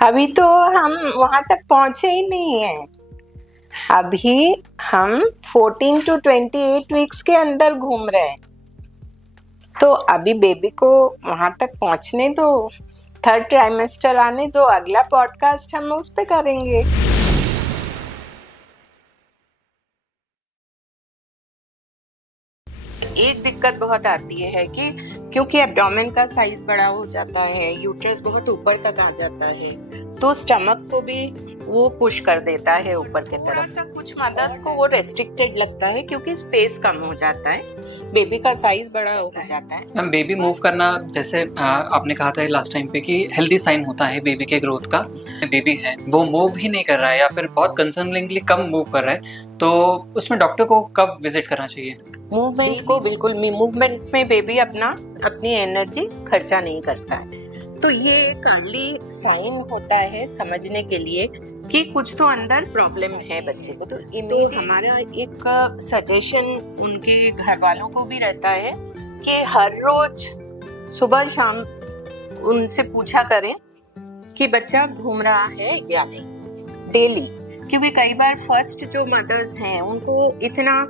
अभी तो हम वहां तक पहुंचे ही नहीं हैं। अभी हम 14 to 28 वीक्स के अंदर घूम रहे हैं, तो अभी बेबी को वहां तक पहुंचने दो, थर्ड ट्राइमेस्टर आने दो, अगला पॉडकास्ट हम उस पे करेंगे। एक दिक्कत बहुत आती है कि क्योंकि एब्डोमेन का साइज बड़ा हो जाता है, यूट्रस बहुत ऊपर तक आ जाता है, तो स्टमक को भी वो पुश कर देता है ऊपर की तरफ। थोड़ा कुछ मदर्स को वो रेस्ट्रिक्टेड लगता है क्योंकि स्पेस कम हो जाता है, बेबी का साइज बड़ा हो जाता है। मैम, बेबी मूव करना जैसे आपने कहा था लास्ट टाइम पे कि हेल्दी साइन होता है बेबी के ग्रोथ का। बेबी है वो मूव ही नहीं कर रहा है या फिर बहुत कंसर्निंगली कम मूव कर रहा है, तो उसमें डॉक्टर को कब विजिट करना चाहिए? मूवमेंट को बिल्कुल, मूवमेंट में बेबी अपनी एनर्जी खर्चा नहीं करता है, तो ये एक अर्ली साइन होता है समझने के लिए कि कुछ तो अंदर प्रॉब्लम है बच्चे को। तो हमारा एक सजेशन उनके घर वालों को भी रहता है कि हर रोज सुबह शाम उनसे पूछा करें कि बच्चा घूम रहा है या नहीं, डेली। क्योंकि कई बार फर्स्ट जो मदर्स हैं उनको इतना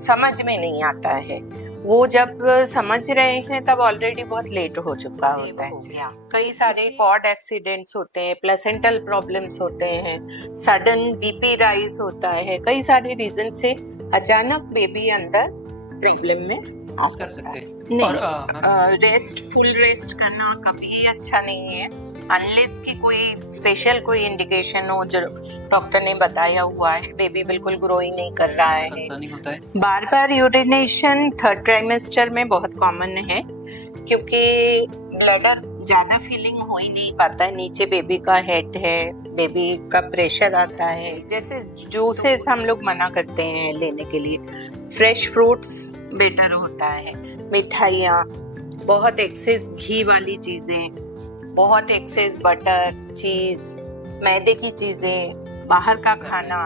समझ में नहीं आता है, वो जब समझ रहे हैं तब ऑलरेडी बहुत लेट हो चुका होता है। कई सारे कॉर्ड एक्सीडेंट्स होते हैं, प्लेसेंटल प्रॉब्लम्स होते हैं, सडन बीपी राइज होता है, कई सारे रीजन से अचानक बेबी अंदर प्रॉब्लम में आ सकते हैं। और रेस्ट, फुल रेस्ट करना कभी अच्छा नहीं है अनलेस कि कोई स्पेशल कोई इंडिकेशन हो जो डॉक्टर ने बताया हुआ है। बेबी बिल्कुल ग्रो ही नहीं कर रहा है। होता है बार बार यूरिनेशन थर्ड ट्राइमेस्टर में बहुत कॉमन है, क्योंकि ब्लैडर ज्यादा फीलिंग हो ही नहीं पाता है, नीचे बेबी का हेड है, बेबी का प्रेशर आता है। जैसे जूसेस हम लोग मना करते हैं लेने के लिए, फ्रेश फ्रूट्स बेटर होता है, मिठाइयाँ, बहुत एक्सेस घी वाली चीजें, बहुत एक्सेस बटर, चीज, मैदे की चीजें, बाहर का खाना।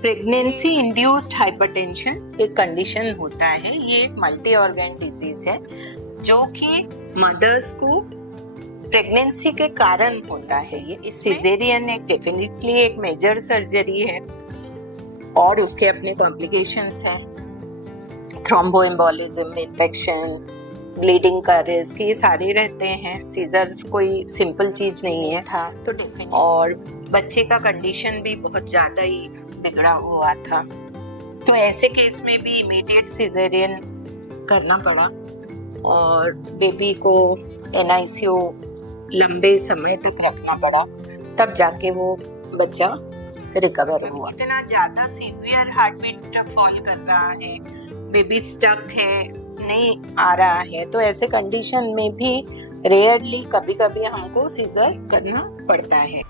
प्रेगनेंसी इंड्यूस्ड हाइपरटेंशन एक कंडीशन होता है, ये एक मल्टी ऑर्गन डिजीज है जो कि मदर्स को प्रेगनेंसी के कारण होता है। ये सिजेरियन एक डेफिनेटली एक मेजर सर्जरी है और उसके अपने कॉम्प्लिकेशंस हैं, थ्रोम्बोएम्बोलिज्म, इन्फेक्शन, ब्लीडिंग का रिस्क, ये सारे रहते हैं। सीजर कोई सिंपल चीज नहीं है था, तो डेफिनेटली। और बच्चे का कंडीशन भी बहुत ज्यादा ही बिगड़ा हुआ था, तो ऐसे केस में भी इमीडिएट सिजेरियन करना पड़ा और बेबी को NICU लंबे समय तक रखना पड़ा, तब जाके वो बच्चा रिकवर हुआ। इतना ज्यादा सीवियर हार्ट बीट फॉल कर रहा है, बेबी स्टक है, नहीं आ रहा है, तो ऐसे कंडीशन में भी रेयरली कभी कभी हमको सीजर करना पड़ता है।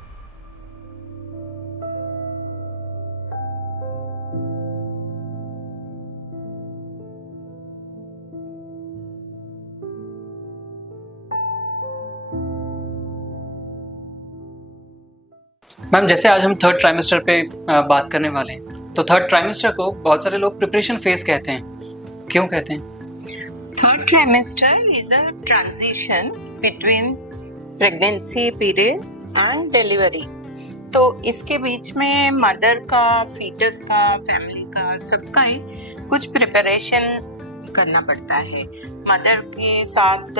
मैम, जैसे आज हम थर्ड ट्राइमेस्टर पे बात करने वाले हैं, तो थर्ड ट्राइमेस्टर को बहुत सारे लोग प्रिपरेशन फेज कहते हैं, क्यों कहते हैं? Third trimester is a transition between pregnancy period and delivery. तो इसके बीच में मदर का, फीटस का, फैमिली का, सबका ही कुछ प्रिपरेशन करना पड़ता है। मदर के साथ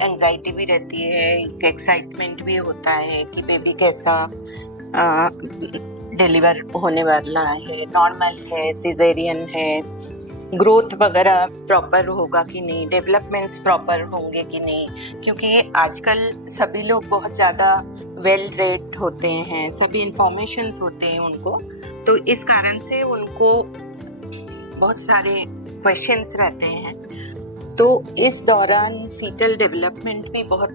एंजाइटी भी रहती है, एक्साइटमेंट भी होता है कि बेबी कैसा डिलीवर होने वाला है, नॉर्मल है, सिजेरियन है, ग्रोथ वगैरह प्रॉपर होगा कि नहीं, डेवलपमेंट्स प्रॉपर होंगे कि नहीं, क्योंकि आजकल सभी लोग बहुत ज़्यादा वेल रेड होते हैं, सभी इंफॉर्मेशंस होते हैं उनको, तो इस कारण से उनको बहुत सारे क्वेश्चंस रहते हैं। तो इस दौरान फीटल डेवलपमेंट भी बहुत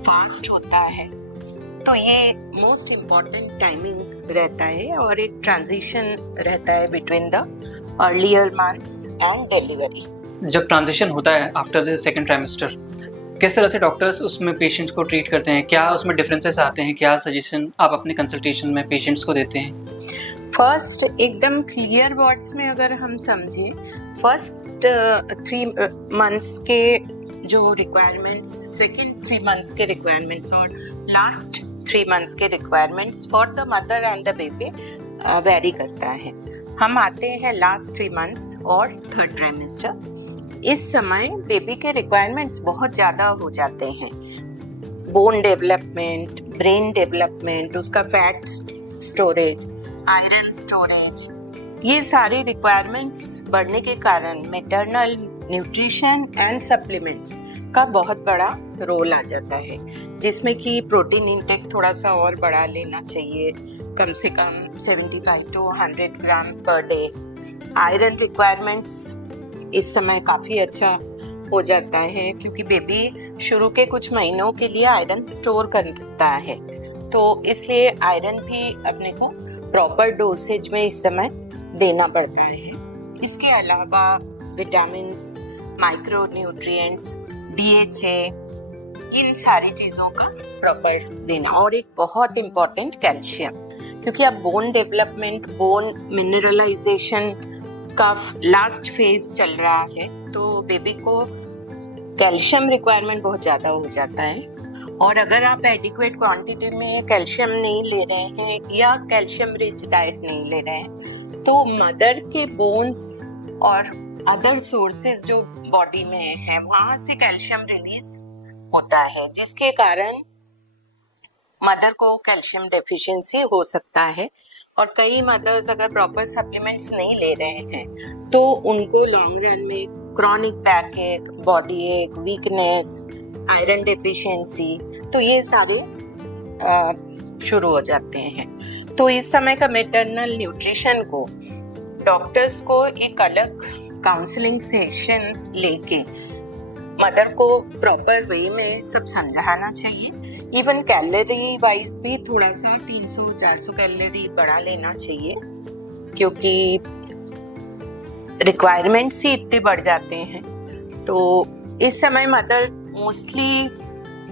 फास्ट होता है, तो ये मोस्ट इम्पॉर्टेंट टाइमिंग रहता है और एक ट्रांजिशन रहता है between the earlier months and delivery. जब ट्रांजिशन होता है आफ्टर द सेकंड ट्राइमेस्टर, किस तरह से डॉक्टर्स उसमें पेशेंट्स को ट्रीट करते हैं? क्या उसमें डिफरेंसेस आते हैं? क्या सजेशन आप अपने कंसल्टेशन में पेशेंट्स को देते हैं? फर्स्ट एकदम क्लियर वर्ड्स में अगर हम समझें, फर्स्ट 3 मंथ्स के जो रिक्वायरमेंट्स, सेकेंड 3 मंथ्स के रिक्वायरमेंट्स और लास्ट 3 मंथ्स के requirements for the mother and the baby very करता है। हम आते हैं लास्ट 3 मंथ्स और थर्ड ट्राइमेस्टर। इस समय बेबी के रिक्वायरमेंट्स बहुत ज़्यादा हो जाते हैं। बोन डेवलपमेंट, ब्रेन डेवलपमेंट, उसका फैट स्टोरेज, आयरन स्टोरेज, ये सारे रिक्वायरमेंट्स बढ़ने के कारण मैटरनल न्यूट्रिशन एंड सप्लीमेंट्स का बहुत बड़ा रोल आ जाता है, जिसमें कि प्रोटीन इंटेक थोड़ा सा और बढ़ा लेना चाहिए, कम से कम 75 to 100 gram per day. Iron requirements इस समय काफ़ी अच्छा हो जाता है, क्योंकि बेबी शुरू के कुछ महीनों के लिए आयरन स्टोर करता है, तो इसलिए आयरन भी अपने को प्रॉपर डोसेज में इस समय देना पड़ता है। इसके अलावा विटामिन्स, माइक्रो न्यूट्रिएंट्स, DHA, इन सारी चीज़ों का प्रॉपर देना, और एक बहुत इम्पॉर्टेंट कैल्शियम, क्योंकि अब बोन डेवलपमेंट, बोन मिनरलाइजेशन का लास्ट फेज चल रहा है, तो बेबी को कैल्शियम रिक्वायरमेंट बहुत ज़्यादा हो जाता है। और अगर आप एडिक्वेट क्वांटिटी में कैल्शियम नहीं ले रहे हैं या कैल्शियम रिच डाइट नहीं ले रहे हैं, तो मदर के बोन्स और अदर सोर्सेज जो बॉडी में है वहाँ से कैल्शियम रिलीज होता है, जिसके कारण मदर को कैल्शियम डेफिशिएंसी हो सकता है। और कई मदर्स अगर प्रॉपर सप्लीमेंट्स नहीं ले रहे हैं तो उनको लॉन्ग रन में क्रॉनिक बैक एक, बॉडी एक, वीकनेस, आयरन डेफिशिएंसी, तो ये सारे शुरू हो जाते हैं। तो इस समय का मैटरनल न्यूट्रिशन को डॉक्टर्स को एक अलग काउंसलिंग सेशन लेके मदर को प्रॉपर वे में सब समझाना चाहिए। इवन कैलोरी वाइज भी थोड़ा सा 300-400 कैलोरी बढ़ा लेना चाहिए, क्योंकि रिक्वायरमेंट्स ही इतने बढ़ जाते हैं। तो इस समय मदर मोस्टली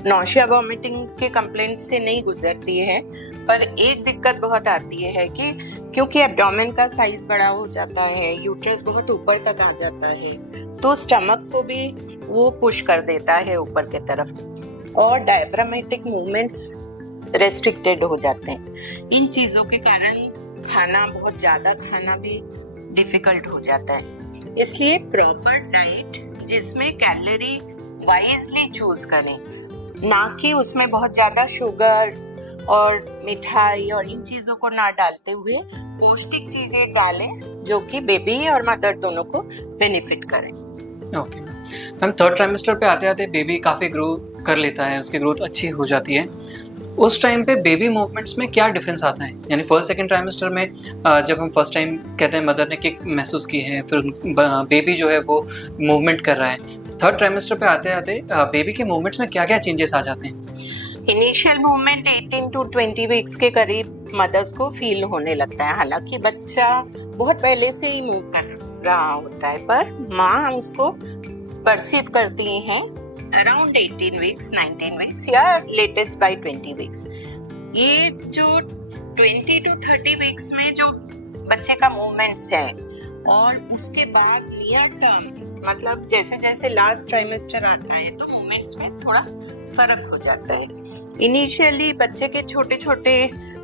नौशिया वॉमिटिंग के कंप्लेंट से नहीं गुजरती है, पर एक दिक्कत बहुत आती है कि क्योंकि एब्डोमेन का साइज बड़ा हो जाता है, यूट्रस बहुत ऊपर तक आ जाता है, तो स्टमक को भी वो पुश कर देता है ऊपर की तरफ, और डायफ्रामेटिक मूवमेंट्स रेस्ट्रिक्टेड हो जाते हैं। इन चीज़ों के कारण खाना, बहुत ज़्यादा खाना भी डिफिकल्ट हो जाता है। इसलिए प्रॉपर डाइट जिसमें कैलोरी वाइजली चूज करें, ना कि उसमें बहुत ज़्यादा शुगर और मिठाई और इन चीज़ों को ना डालते हुए पौष्टिक चीज़ें डालें जो कि बेबी और मदर दोनों को बेनिफिट करें। ओके मैम, थर्ड ट्राइमेस्टर पे आते आते बेबी काफ़ी ग्रो कर लेता है, उसकी ग्रोथ अच्छी हो जाती है। उस टाइम पे बेबी मूवमेंट्स में क्या डिफरेंस आता है? यानी फर्स्ट सेकंड ट्राइमेस्टर में जब हम फर्स्ट टाइम कहते हैं मदर ने किक महसूस की है, फिर बेबी जो है वो मूवमेंट कर रहा है, थर्ड ट्राइमेस्टर पे आते आते बेबी के मूवमेंट्स में क्या क्या चेंजेस आ जाते हैं? इनिशियल मूवमेंट 18 to 20 वीक्स के करीब मदर्स को फील होने लगता है, हालांकि बच्चा बहुत पहले से ही मूव कर रहा होता है, पर माँ उसको परसीव करती हैं अराउंड 18 वीक्स, 19 वीक्स या लेटेस्ट बाय 20 वीक्स। ये जो 20 to 30 वीक्स में जो बच्चे का मूवमेंट्स है, और उसके बाद नियर टर्म मतलब जैसे जैसे लास्ट ट्राइमेस्टर आता है तो मूवमेंट्स में थोड़ा फर्क हो जाता है। इनिशियली बच्चे के छोटे छोटे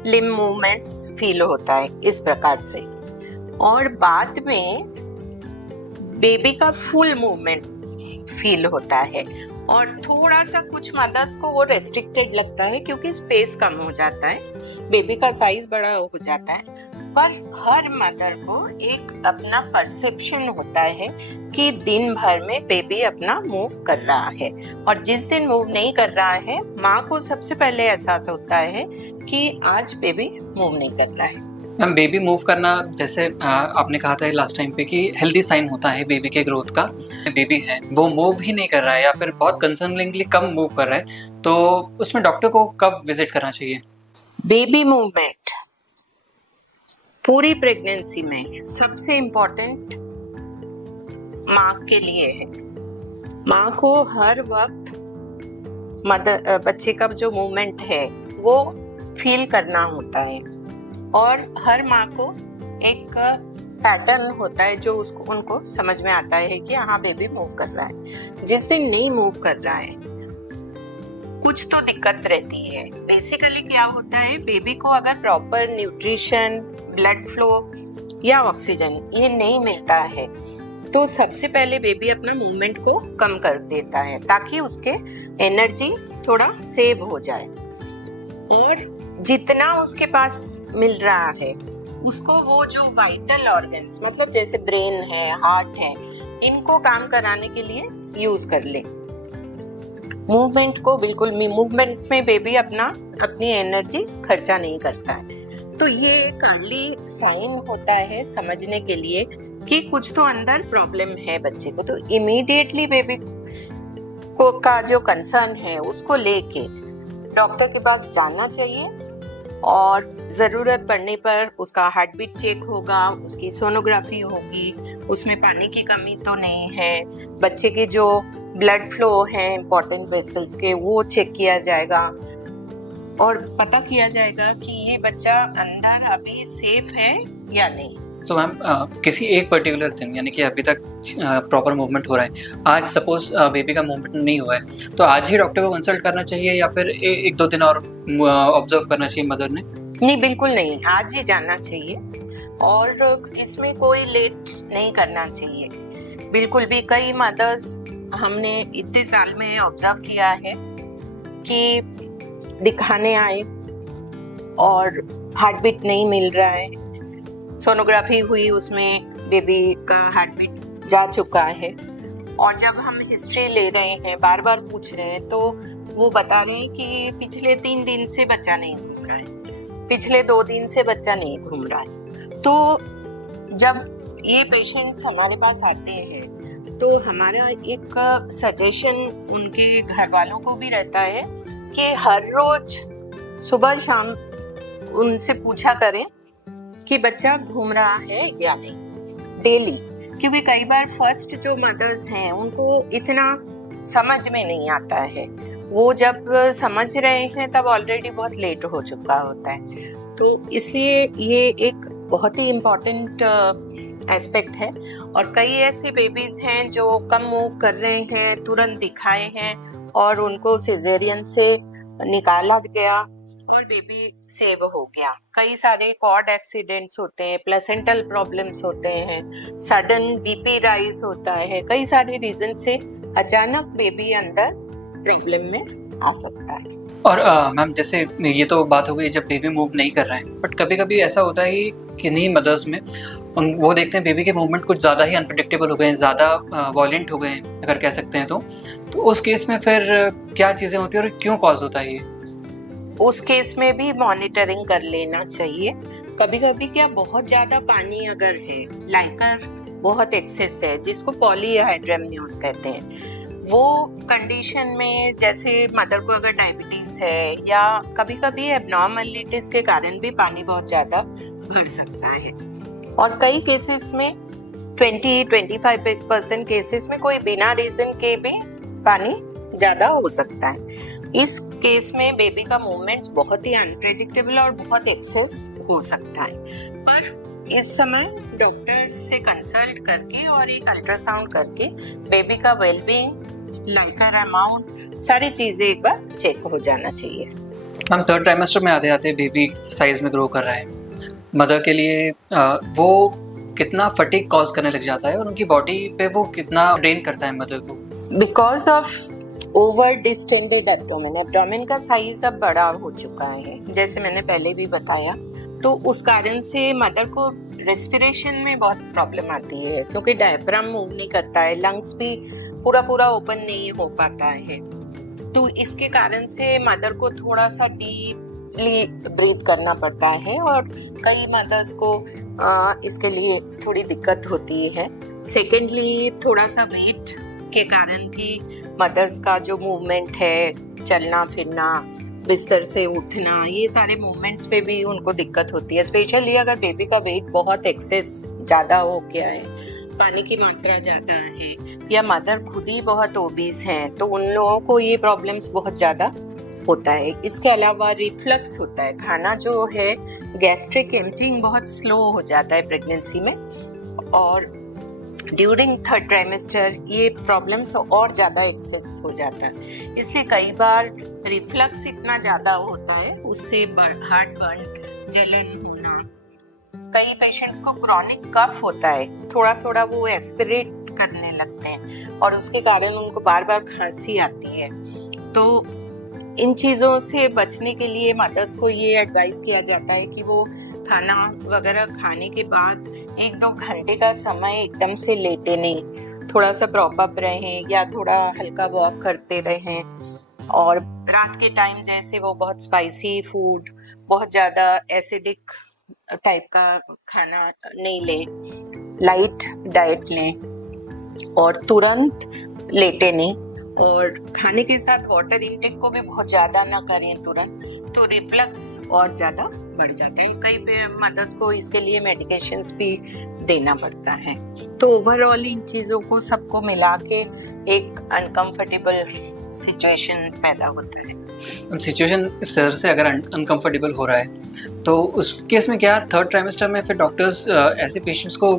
लिम्ब मूवमेंट्स फील होता है इस प्रकार से, और बाद में बेबी का फुल मूवमेंट फील होता है, और थोड़ा सा कुछ मदर्स को वो रेस्ट्रिक्टेड लगता है क्योंकि स्पेस कम हो जाता है, बेबी का साइज बड़ा हो जाता है। पर हर मदर को एक अपना परसेप्शन होता है कि दिन भर में बेबी अपना मूव कर रहा है, और जिस दिन मूव नहीं कर रहा है माँ को सबसे पहले एहसास होता है कि आज बेबी मूव नहीं कर रहा है। मैम, बेबी मूव करना जैसे आपने कहा था लास्ट टाइम पे कि हेल्दी साइन होता है बेबी के ग्रोथ का। बेबी है वो मूव ही नहीं कर रहा है या फिर बहुत कंसर्निंगली कम मूव कर रहा है, तो उसमें डॉक्टर को कब विजिट करना चाहिए? बेबी मूवमेंट पूरी प्रेगनेंसी में सबसे इम्पोर्टेंट माँ के लिए है। माँ को हर वक्त बच्चे का जो मूवमेंट है वो फील करना होता है, और हर माँ को एक पैटर्न होता है जो उनको समझ में आता है कि हाँ बेबी मूव कर रहा है। जिस दिन नहीं मूव कर रहा है कुछ तो दिक्कत रहती है। बेसिकली क्या होता है, बेबी को अगर प्रॉपर न्यूट्रिशन, ब्लड फ्लो या ऑक्सीजन ये नहीं मिलता है तो सबसे पहले बेबी अपना मूवमेंट को कम कर देता है ताकि उसके एनर्जी थोड़ा सेव हो जाए, और जितना उसके पास मिल रहा है उसको वो जो वाइटल ऑर्गन्स मतलब जैसे ब्रेन है, हार्ट है, इनको काम कराने के लिए यूज कर ले। मूवमेंट को बिल्कुल मूवमेंट में बेबी अपनी एनर्जी खर्चा नहीं करता है। तो ये एक अर्ली साइन होता है समझने के लिए कि कुछ तो अंदर प्रॉब्लम है बच्चे को। तो इमीडिएटली बेबी को का जो कंसर्न है उसको लेके डॉक्टर के पास जाना चाहिए, और ज़रूरत पड़ने पर उसका हार्ट बीट चेक होगा, उसकी सोनोग्राफी होगी, उसमें पानी की कमी तो नहीं है, बच्चे के जो ब्लड फ्लो है इम्पोर्टेंट वेसल्स के वो चेक किया जाएगा, और पता किया जाएगा कि ये बच्चा अंदर अभी सेफ है या नहीं। सो मैम किसी एक पर्टिकुलर दिन यानी कि अभी तक प्रॉपर मूवमेंट हो रहा है, आज सपोज बेबी का मूवमेंट नहीं हुआ है तो आज ही डॉक्टर को कंसल्ट करना चाहिए या फिर एक दो दिन और ऑब्जर्व करना चाहिए मदर ने? नहीं, बिल्कुल नहीं, आज ही जाना चाहिए, और इसमें कोई लेट नहीं करना चाहिए बिल्कुल भी। कई मदर्स हमने इतने साल में ऑब्जर्व किया है कि दिखाने आए और हार्ट बीट नहीं मिल रहा है, सोनोग्राफी हुई उसमें बेबी का हार्ट बीट जा चुका है, और जब हम हिस्ट्री ले रहे हैं, बार बार पूछ रहे हैं, तो वो बता रहे हैं कि पिछले 3 दिन से बच्चा नहीं घूम रहा है, पिछले 2 दिन से बच्चा नहीं घूम रहा है। तो जब ये पेशेंट्स हमारे पास आते हैं तो हमारा एक सजेशन उनके घर वालों को भी रहता है कि हर रोज सुबह शाम उनसे पूछा करें कि बच्चा घूम रहा है या नहीं, डेली। क्योंकि कई बार फर्स्ट जो मदर्स हैं उनको इतना समझ में नहीं आता है, वो जब समझ रहे हैं तब ऑलरेडी बहुत लेट हो चुका होता है। तो इसलिए ये एक बहुत ही इम्पोर्टेंट एस्पेक्ट है, और कई ऐसे बेबीज हैं जो कम मूव कर रहे हैं, तुरंत दिखाए हैं और उनको सिजेरियन से निकाला गया और बेबी सेव हो गया। कई सारे कॉर्ड एक्सीडेंट्स होते हैं, प्लेसेंटल प्रॉब्लम्स होते हैं, सडन बीपी राइज होता है, कई सारे रीजन से अचानक बेबी अंदर प्रॉब्लम में आ सकता है। और मैम जैसे ये तो बात हो गई जब बेबी मूव नहीं कर रहा है, बट कभी कभी ऐसा होता है कि किन्हीं मदर्स में वो देखते हैं बेबी के मूवमेंट कुछ ज़्यादा ही अनप्रेडिक्टेबल हो गए हैं, ज़्यादा वॉयलेंट हो गए हैं अगर कह सकते हैं, तो उस केस में फिर क्या चीज़ें होती हैं और क्यों कॉज होता है ये? उस केस में भी मॉनिटरिंग कर लेना चाहिए। कभी कभी क्या बहुत ज़्यादा पानी अगर है, लाइकर बहुत एक्सेस है जिसको पॉलीहाइड्रेमनियोस कहते हैं, वो कंडीशन में जैसे मदर को अगर डायबिटीज है या कभी कभी एबनॉर्मलिटीज के कारण भी पानी बहुत ज़्यादा भर सकता है, और कई केसेस में 20-25% केसेस में कोई बिना रीजन के भी पानी ज़्यादा हो सकता है। इस केस में बेबी का मूवमेंट्स बहुत ही अनप्रेडिक्टेबल और बहुत एक्सेस हो सकता है, पर इस समय डॉक्टर से कंसल्ट करके और एक अल्ट्रासाउंड करके बेबी का वेलबींग, लाइकर अमाउंट, सारी चीजें एक बार चेक हो जाना चाहिए। हम 3rd ट्राइमेस्टर में आते आते बेबी साइज में ग्रो कर रहा है, मदर के लिए वो कितना फटीग कॉज करने लग जाता है और उनकी बॉडी पे वो कितना ड्रेन करता है मदर को? Because of over distended abdomen का साइज अब बड़ा हो चुका है, जैसे मैंने पहले भी बताया, तो उस कारण से मदर को रेस्पिरेशन में बहुत प्रॉब्लम आती है क्योंकि डायफ्राम मूव नहीं करता है, लंग्स भी पूरा ओपन नहीं हो पाता है। तो इसके कारण से मदर को थोड़ा सा डीपली ब्रीथ करना पड़ता है, और कई मदर्स को इसके लिए थोड़ी दिक्कत होती है। सेकेंडली, थोड़ा सा वेट के कारण भी मदर्स का जो मूवमेंट है, चलना फिरना, बिस्तर से उठना, ये सारे मूवमेंट्स पे भी उनको दिक्कत होती है। स्पेशली अगर बेबी का वेट बहुत एक्सेस ज़्यादा हो गया है, पानी की मात्रा ज़्यादा है, या मदर खुद ही बहुत ओबीस हैं, तो उन लोगों को ये प्रॉब्लम्स बहुत ज़्यादा होता है। इसके अलावा रिफ्लक्स होता है, खाना जो है गैस्ट्रिक एम्प्टिंग बहुत स्लो हो जाता है प्रेगनेंसी में, और ड्यूरिंग थर्ड ट्राइमेस्टर ये प्रॉब्लम्स और ज़्यादा एक्सेस हो जाता है, इसलिए कई बार रिफ्लक्स इतना ज़्यादा होता है, उससे हार्ट बर्न, जलन होना, कई पेशेंट्स को क्रॉनिक कफ होता है, थोड़ा थोड़ा वो एस्पिरेट करने लगते हैं और उसके कारण उनको बार बार खांसी आती है। तो इन चीज़ों से बचने के लिए मदर्स को ये एडवाइस किया जाता है कि वो खाना वगैरह खाने के बाद 1-2 घंटे का समय एकदम से लेटे नहीं, थोड़ा सा प्रॉप अप रहें या थोड़ा हल्का वॉक करते रहें। और रात के टाइम जैसे वो बहुत स्पाइसी फूड, बहुत ज़्यादा एसिडिक टाइप का खाना नहीं लें, लाइट डाइट लें और तुरंत लेटे नहीं। और खाने के साथ वाटर इनटेक को भी बहुत ज़्यादा ना करें तुरंत, तो रिफ्लक्स और ज़्यादा बढ़ जाता है। कई मदर्स को इसके लिए मेडिकेशंस भी देना पड़ता है। तो ओवरऑल इन चीज़ों को सबको मिला के एक अनकंफर्टेबल सिचुएशन पैदा होता है। सिचुएशन इस तरह से अगर अनकंफर्टेबल हो रहा है तो उस केस में क्या थर्ड ट्राइमेस्टर में फिर डॉक्टर्स ऐसे पेशेंट्स को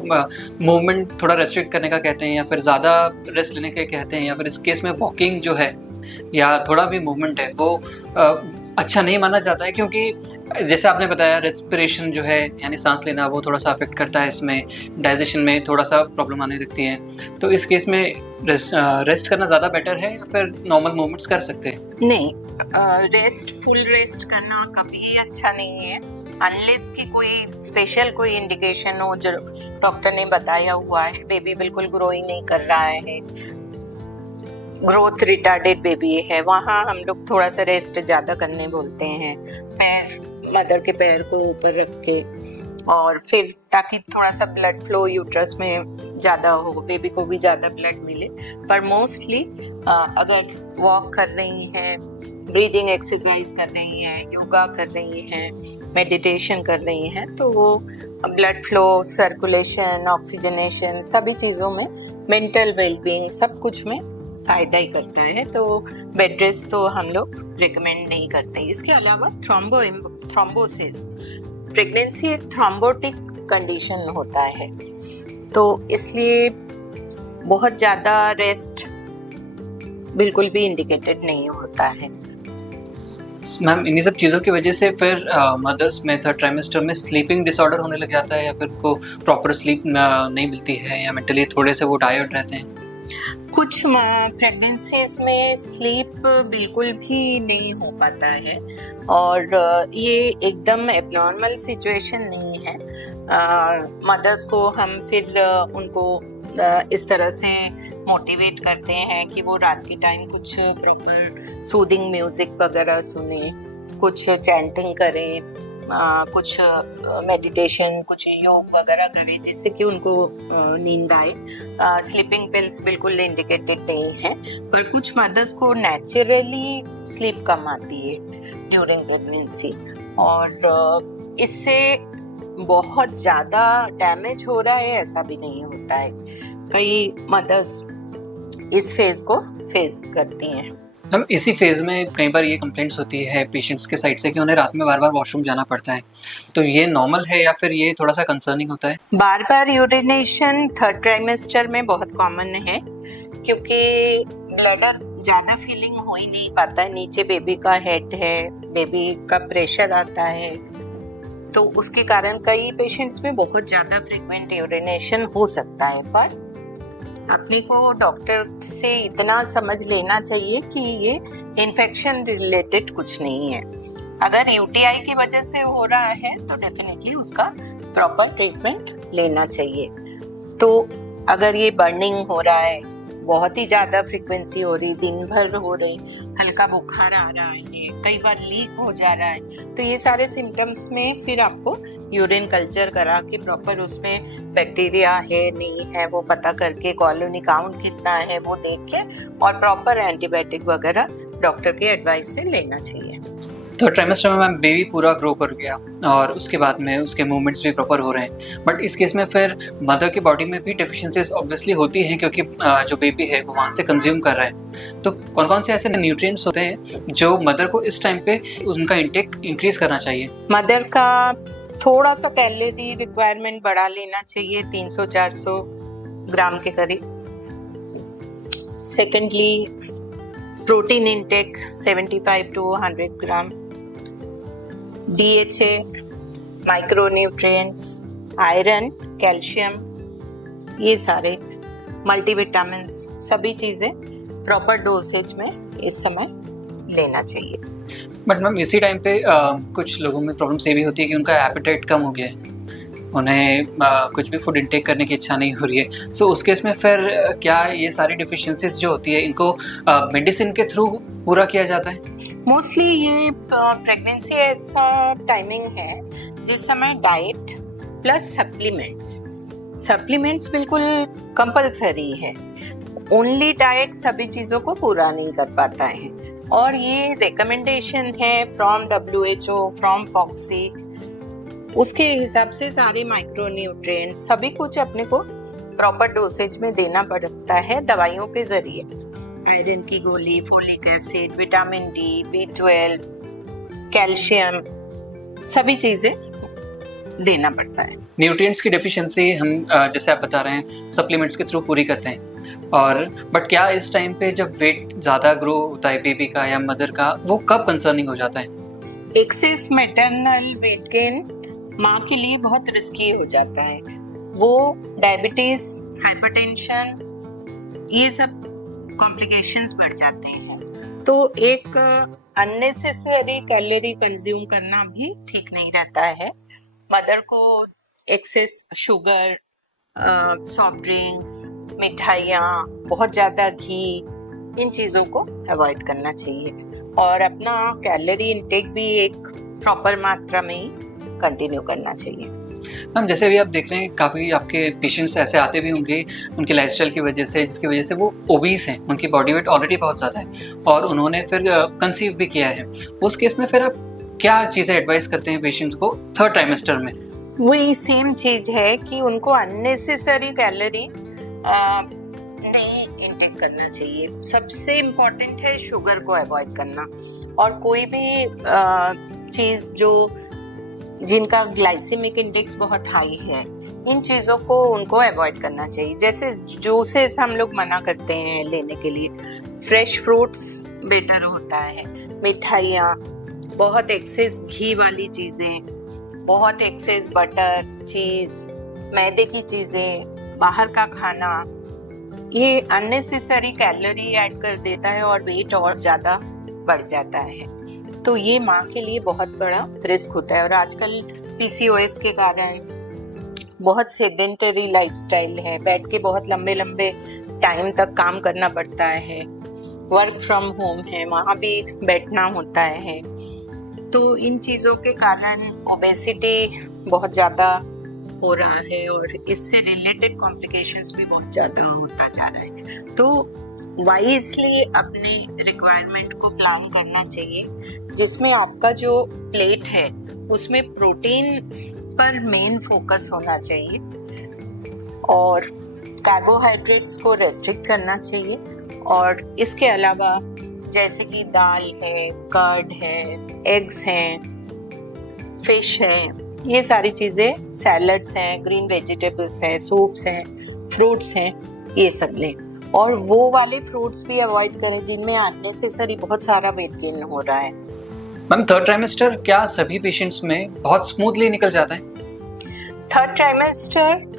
मूवमेंट थोड़ा रेस्ट्रिक्ट करने का कहते हैं या फिर ज़्यादा रेस्ट लेने का कहते हैं, या फिर इस केस में वॉकिंग जो है या थोड़ा भी मूवमेंट है वो अच्छा नहीं माना जाता है, क्योंकि जैसे आपने बताया रेस्पिरेशन जो है यानी सांस लेना वो थोड़ा सा अफेक्ट करता है, इसमें डाइजेशन में थोड़ा सा प्रॉब्लम आने लगती है। तो इस केस में रेस्ट करना ज़्यादा बेटर है या फिर नॉर्मल मूवमेंट्स कर सकते हैं? नहीं, फुल रेस्ट करना कभी अच्छा नहीं है अनलेस कि कोई स्पेशल कोई इंडिकेशन हो जो डॉक्टर ने बताया हुआ है। बेबी बिल्कुल ग्रोइंग नहीं कर रहा है, ग्रोथ रिटार्डेड बेबी है, वहाँ हम लोग थोड़ा सा रेस्ट ज़्यादा करने बोलते हैं। पैर, मदर के पैर को ऊपर रख के, और फिर ताकि थोड़ा सा ब्लड फ्लो यूट्रस में ज़्यादा हो, बेबी को भी ज़्यादा ब्लड मिले। पर मोस्टली अगर वॉक कर रही हैं, ब्रीदिंग एक्सरसाइज कर रही हैं, योगा कर रही हैं, मेडिटेशन कर रही हैं, तो वो ब्लड फ्लो, सर्कुलेशन, ऑक्सीजनेशन सभी चीज़ों में, मेंटल वेलबींग सब कुछ में फ़ायदा ही करता है। तो बेड रेस्ट तो हम लोग रिकमेंड नहीं करते। इसके अलावा थ्रोम्बोसिस, प्रेगनेंसी एक थ्रोम्बोटिक कंडीशन होता है, तो इसलिए बहुत ज़्यादा रेस्ट बिल्कुल भी इंडिकेटेड नहीं होता है। मैम इन्हीं सब चीज़ों की वजह से फिर मदर्स में थर्ड ट्राइमेस्टर में स्लीपिंग डिसऑर्डर होने लग जाता है, या फिर को प्रॉपर स्लीप नहीं मिलती है, या मेंटली थोड़े से वो टायर्ड रहते हैं? कुछ प्रेगनेंसीज में स्लीप बिल्कुल भी नहीं हो पाता है और ये एकदम एबनॉर्मल सिचुएशन नहीं है। मदर्स को हम फिर उनको इस तरह से मोटिवेट करते हैं कि वो रात के टाइम कुछ प्रॉपर सूदिंग म्यूजिक वगैरह सुने, कुछ चैंटिंग करें, कुछ मेडिटेशन, कुछ योग वगैरह करें, जिससे कि उनको नींद आए। स्लीपिंग पिल्स बिल्कुल इंडिकेटेड नहीं है, पर कुछ मदर्स को नेचुरली स्लीप कम आती है ड्यूरिंग प्रेगनेंसी, और इससे बहुत ज़्यादा डैमेज हो रहा है ऐसा भी नहीं होता है। कई मदर्स इस फेज को फेस करती हैं। मैम इसी फेज में कई बार ये कंप्लेंट्स होती है पेशेंट्स के साइड से कि उन्हें रात में बार बार वॉशरूम जाना पड़ता है, तो ये नॉर्मल है या फिर ये थोड़ा सा कंसर्निंग होता है? बार बार यूरिनेशन थर्ड ट्राइमेस्टर में बहुत कॉमन है, क्योंकि ब्लैडर ज़्यादा फीलिंग हो ही नहीं पाता है, नीचे बेबी का हेड है, बेबी का प्रेशर आता है, तो उसके कारण कई पेशेंट्स में बहुत ज़्यादा फ्रीक्वेंट यूरिनेशन हो सकता है। पर अपने को डॉक्टर से इतना समझ लेना चाहिए कि ये इन्फेक्शन रिलेटेड कुछ नहीं है। अगर यूटीआई की वजह से हो रहा है तो डेफिनेटली उसका प्रॉपर ट्रीटमेंट लेना चाहिए। तो अगर ये बर्निंग हो रहा है, बहुत ही ज़्यादा फ्रीक्वेंसी हो रही, दिन भर हो रही, हल्का बुखार आ रहा है, कई बार लीक हो जा रहा है, तो ये सारे सिम्टम्स में फिर आपको यूरिन कल्चर करा के प्रॉपर उसमें बैक्टीरिया है नहीं है वो पता करके, कॉलोनी काउंट कितना है वो देख के, और प्रॉपर एंटीबायोटिक वगैरह डॉक्टर के एडवाइस से लेना चाहिए। थर्ड ट्राइमेस्टर में मैम बेबी पूरा ग्रो कर गया और उसके बाद में उसके मूवमेंट्स भी प्रॉपर हो रहे हैं, बट इस केस में फिर मदर की बॉडी में भी डेफिशिएंसीज ऑब्वियसली होती हैं, क्योंकि जो बेबी है वो वहाँ से कंज्यूम कर रहा है। तो कौन कौन से ऐसे न्यूट्रिएंट्स होते हैं जो मदर को इस टाइम पे उनका इंटेक इंक्रीज करना चाहिए? मदर का थोड़ा सा कैलोरी रिक्वायरमेंट बढ़ा लेना चाहिए, 300-400 ग्राम के करीब। Secondly, protein intake 75 to 100 gram. DHA, micronutrients, iron, calcium, ये सारे मल्टीविटामिन्स, सभी चीज़ें प्रॉपर डोसेज में इस समय लेना चाहिए। बट मैम इसी टाइम पे कुछ लोगों में प्रॉब्लम्स ये भी होती है कि उनका एपेटाइट कम हो गया है, उन्हें कुछ भी फूड इंटेक करने की इच्छा नहीं हो रही है। सो उस केस में फिर क्या ये सारी डिफिशियंसीज जो होती है इनको मेडिसिन के थ्रू पूरा किया जाता है? मोस्टली ये प्रेगनेंसी ऐसा टाइमिंग है जिस समय डाइट प्लस सप्लीमेंट्स बिल्कुल कंपलसरी है। ओनली डाइट सभी चीज़ों को पूरा नहीं कर पाता है, और ये रिकमेंडेशन है फ्रॉम WHO, फ्रॉम फॉक्सी। उसके हिसाब से सारे माइक्रोन्यूट्रिएंट सभी कुछ अपने को प्रॉपर डोसेज में देना पड़ता है दवाइयों के जरिए। आयरन की गोली, folic acid, vitamin D, B12, calcium, सभी चीज़ें देना पड़ता है। न्यूट्रिएंट्स की डेफिशिएंसी हम जैसे आप बता रहे हैं सप्लीमेंट्स के थ्रू पूरी करते हैं, और बट क्या इस टाइम पे जब वेट ज़्यादा ग्रो होता है बेबी का या मदर का, वो कब कंसर्निंग हो जाता है? एक्सेस मैटरनल वेट गेन माँ के लिए बहुत रिस्की हो जाता है। वो डायबिटीज, हाइपरटेंशन, ये सब कॉम्प्लिकेशंस बढ़ जाते हैं। तो एक अननेसेसरी कैलोरी कंज्यूम करना भी ठीक नहीं रहता है। मदर को एक्सेस शुगर, सॉफ्ट ड्रिंक्स, मिठाइयाँ, बहुत ज़्यादा घी, इन चीज़ों को अवॉइड करना चाहिए, और अपना कैलोरी इंटेक भी एक प्रॉपर मात्रा में ही कंटिन्यू करना चाहिए। मैम जैसे अभी आप देख रहे हैं काफ़ी आपके पेशेंट्स ऐसे आते भी होंगे उनके लाइफस्टाइल की वजह से, जिसकी वजह से वो ओबीस हैं, उनकी बॉडी वेट ऑलरेडी बहुत ज़्यादा है और उन्होंने फिर कंसीव भी किया है। उस केस में फिर आप क्या चीज़ें एडवाइस करते हैं पेशेंट्स को थर्ड ट्राइमेस्टर में? वही सेम चीज है कि उनको अननेसेसरी कैलोरी नहीं इंटेक करना चाहिए। सबसे इम्पोर्टेंट है शुगर को अवॉइड करना, और कोई भी चीज़ जो जिनका ग्लाइसेमिक इंडेक्स बहुत हाई है, इन चीज़ों को उनको अवॉइड करना चाहिए। जैसे जूसेस हम लोग मना करते हैं लेने के लिए, फ्रेश फ्रूट्स बेटर होता है। मिठाइयाँ, बहुत एक्सेस घी वाली चीज़ें, बहुत एक्सेस बटर, चीज़, मैदे की चीज़ें, बाहर का खाना, ये अननेसेसरी कैलोरी ऐड कर देता है और वेट और ज़्यादा बढ़ जाता है। तो ये माँ के लिए बहुत बड़ा रिस्क होता है। और आजकल PCOS के कारण बहुत सेडेंटरी लाइफस्टाइल है, बैठ के बहुत लंबे लंबे टाइम तक काम करना पड़ता है, वर्क फ्रॉम होम है, वहाँ भी बैठना होता है। तो इन चीज़ों के कारण ओबेसिटी बहुत ज़्यादा हो रहा है, और इससे रिलेटेड कॉम्प्लिकेशंस भी बहुत ज़्यादा होता जा रहा है। तो वाइजली अपने रिक्वायरमेंट को प्लान करना चाहिए, जिसमें आपका जो प्लेट है उसमें प्रोटीन पर मेन फोकस होना चाहिए, और कार्बोहाइड्रेट्स को रेस्ट्रिक्ट करना चाहिए। और इसके अलावा जैसे कि दाल है, कर्ड है, एग्स हैं, फिश हैं, ये सारी चीज़ें, सैलड्स हैं, ग्रीन वेजिटेबल्स हैं, सूप्स हैं, फ्रूट्स हैं, ये सब लें। और वो वाले फ्रूट्स भी अवॉइड करें जिनमें अननेसेसरी बहुत सारा वेट गेन हो रहा है। मैम थर्ड ट्राइमेस्टर क्या सभी पेशेंट्स में बहुत स्मूथली निकल जाता है? थर्ड ट्राइमेस्टर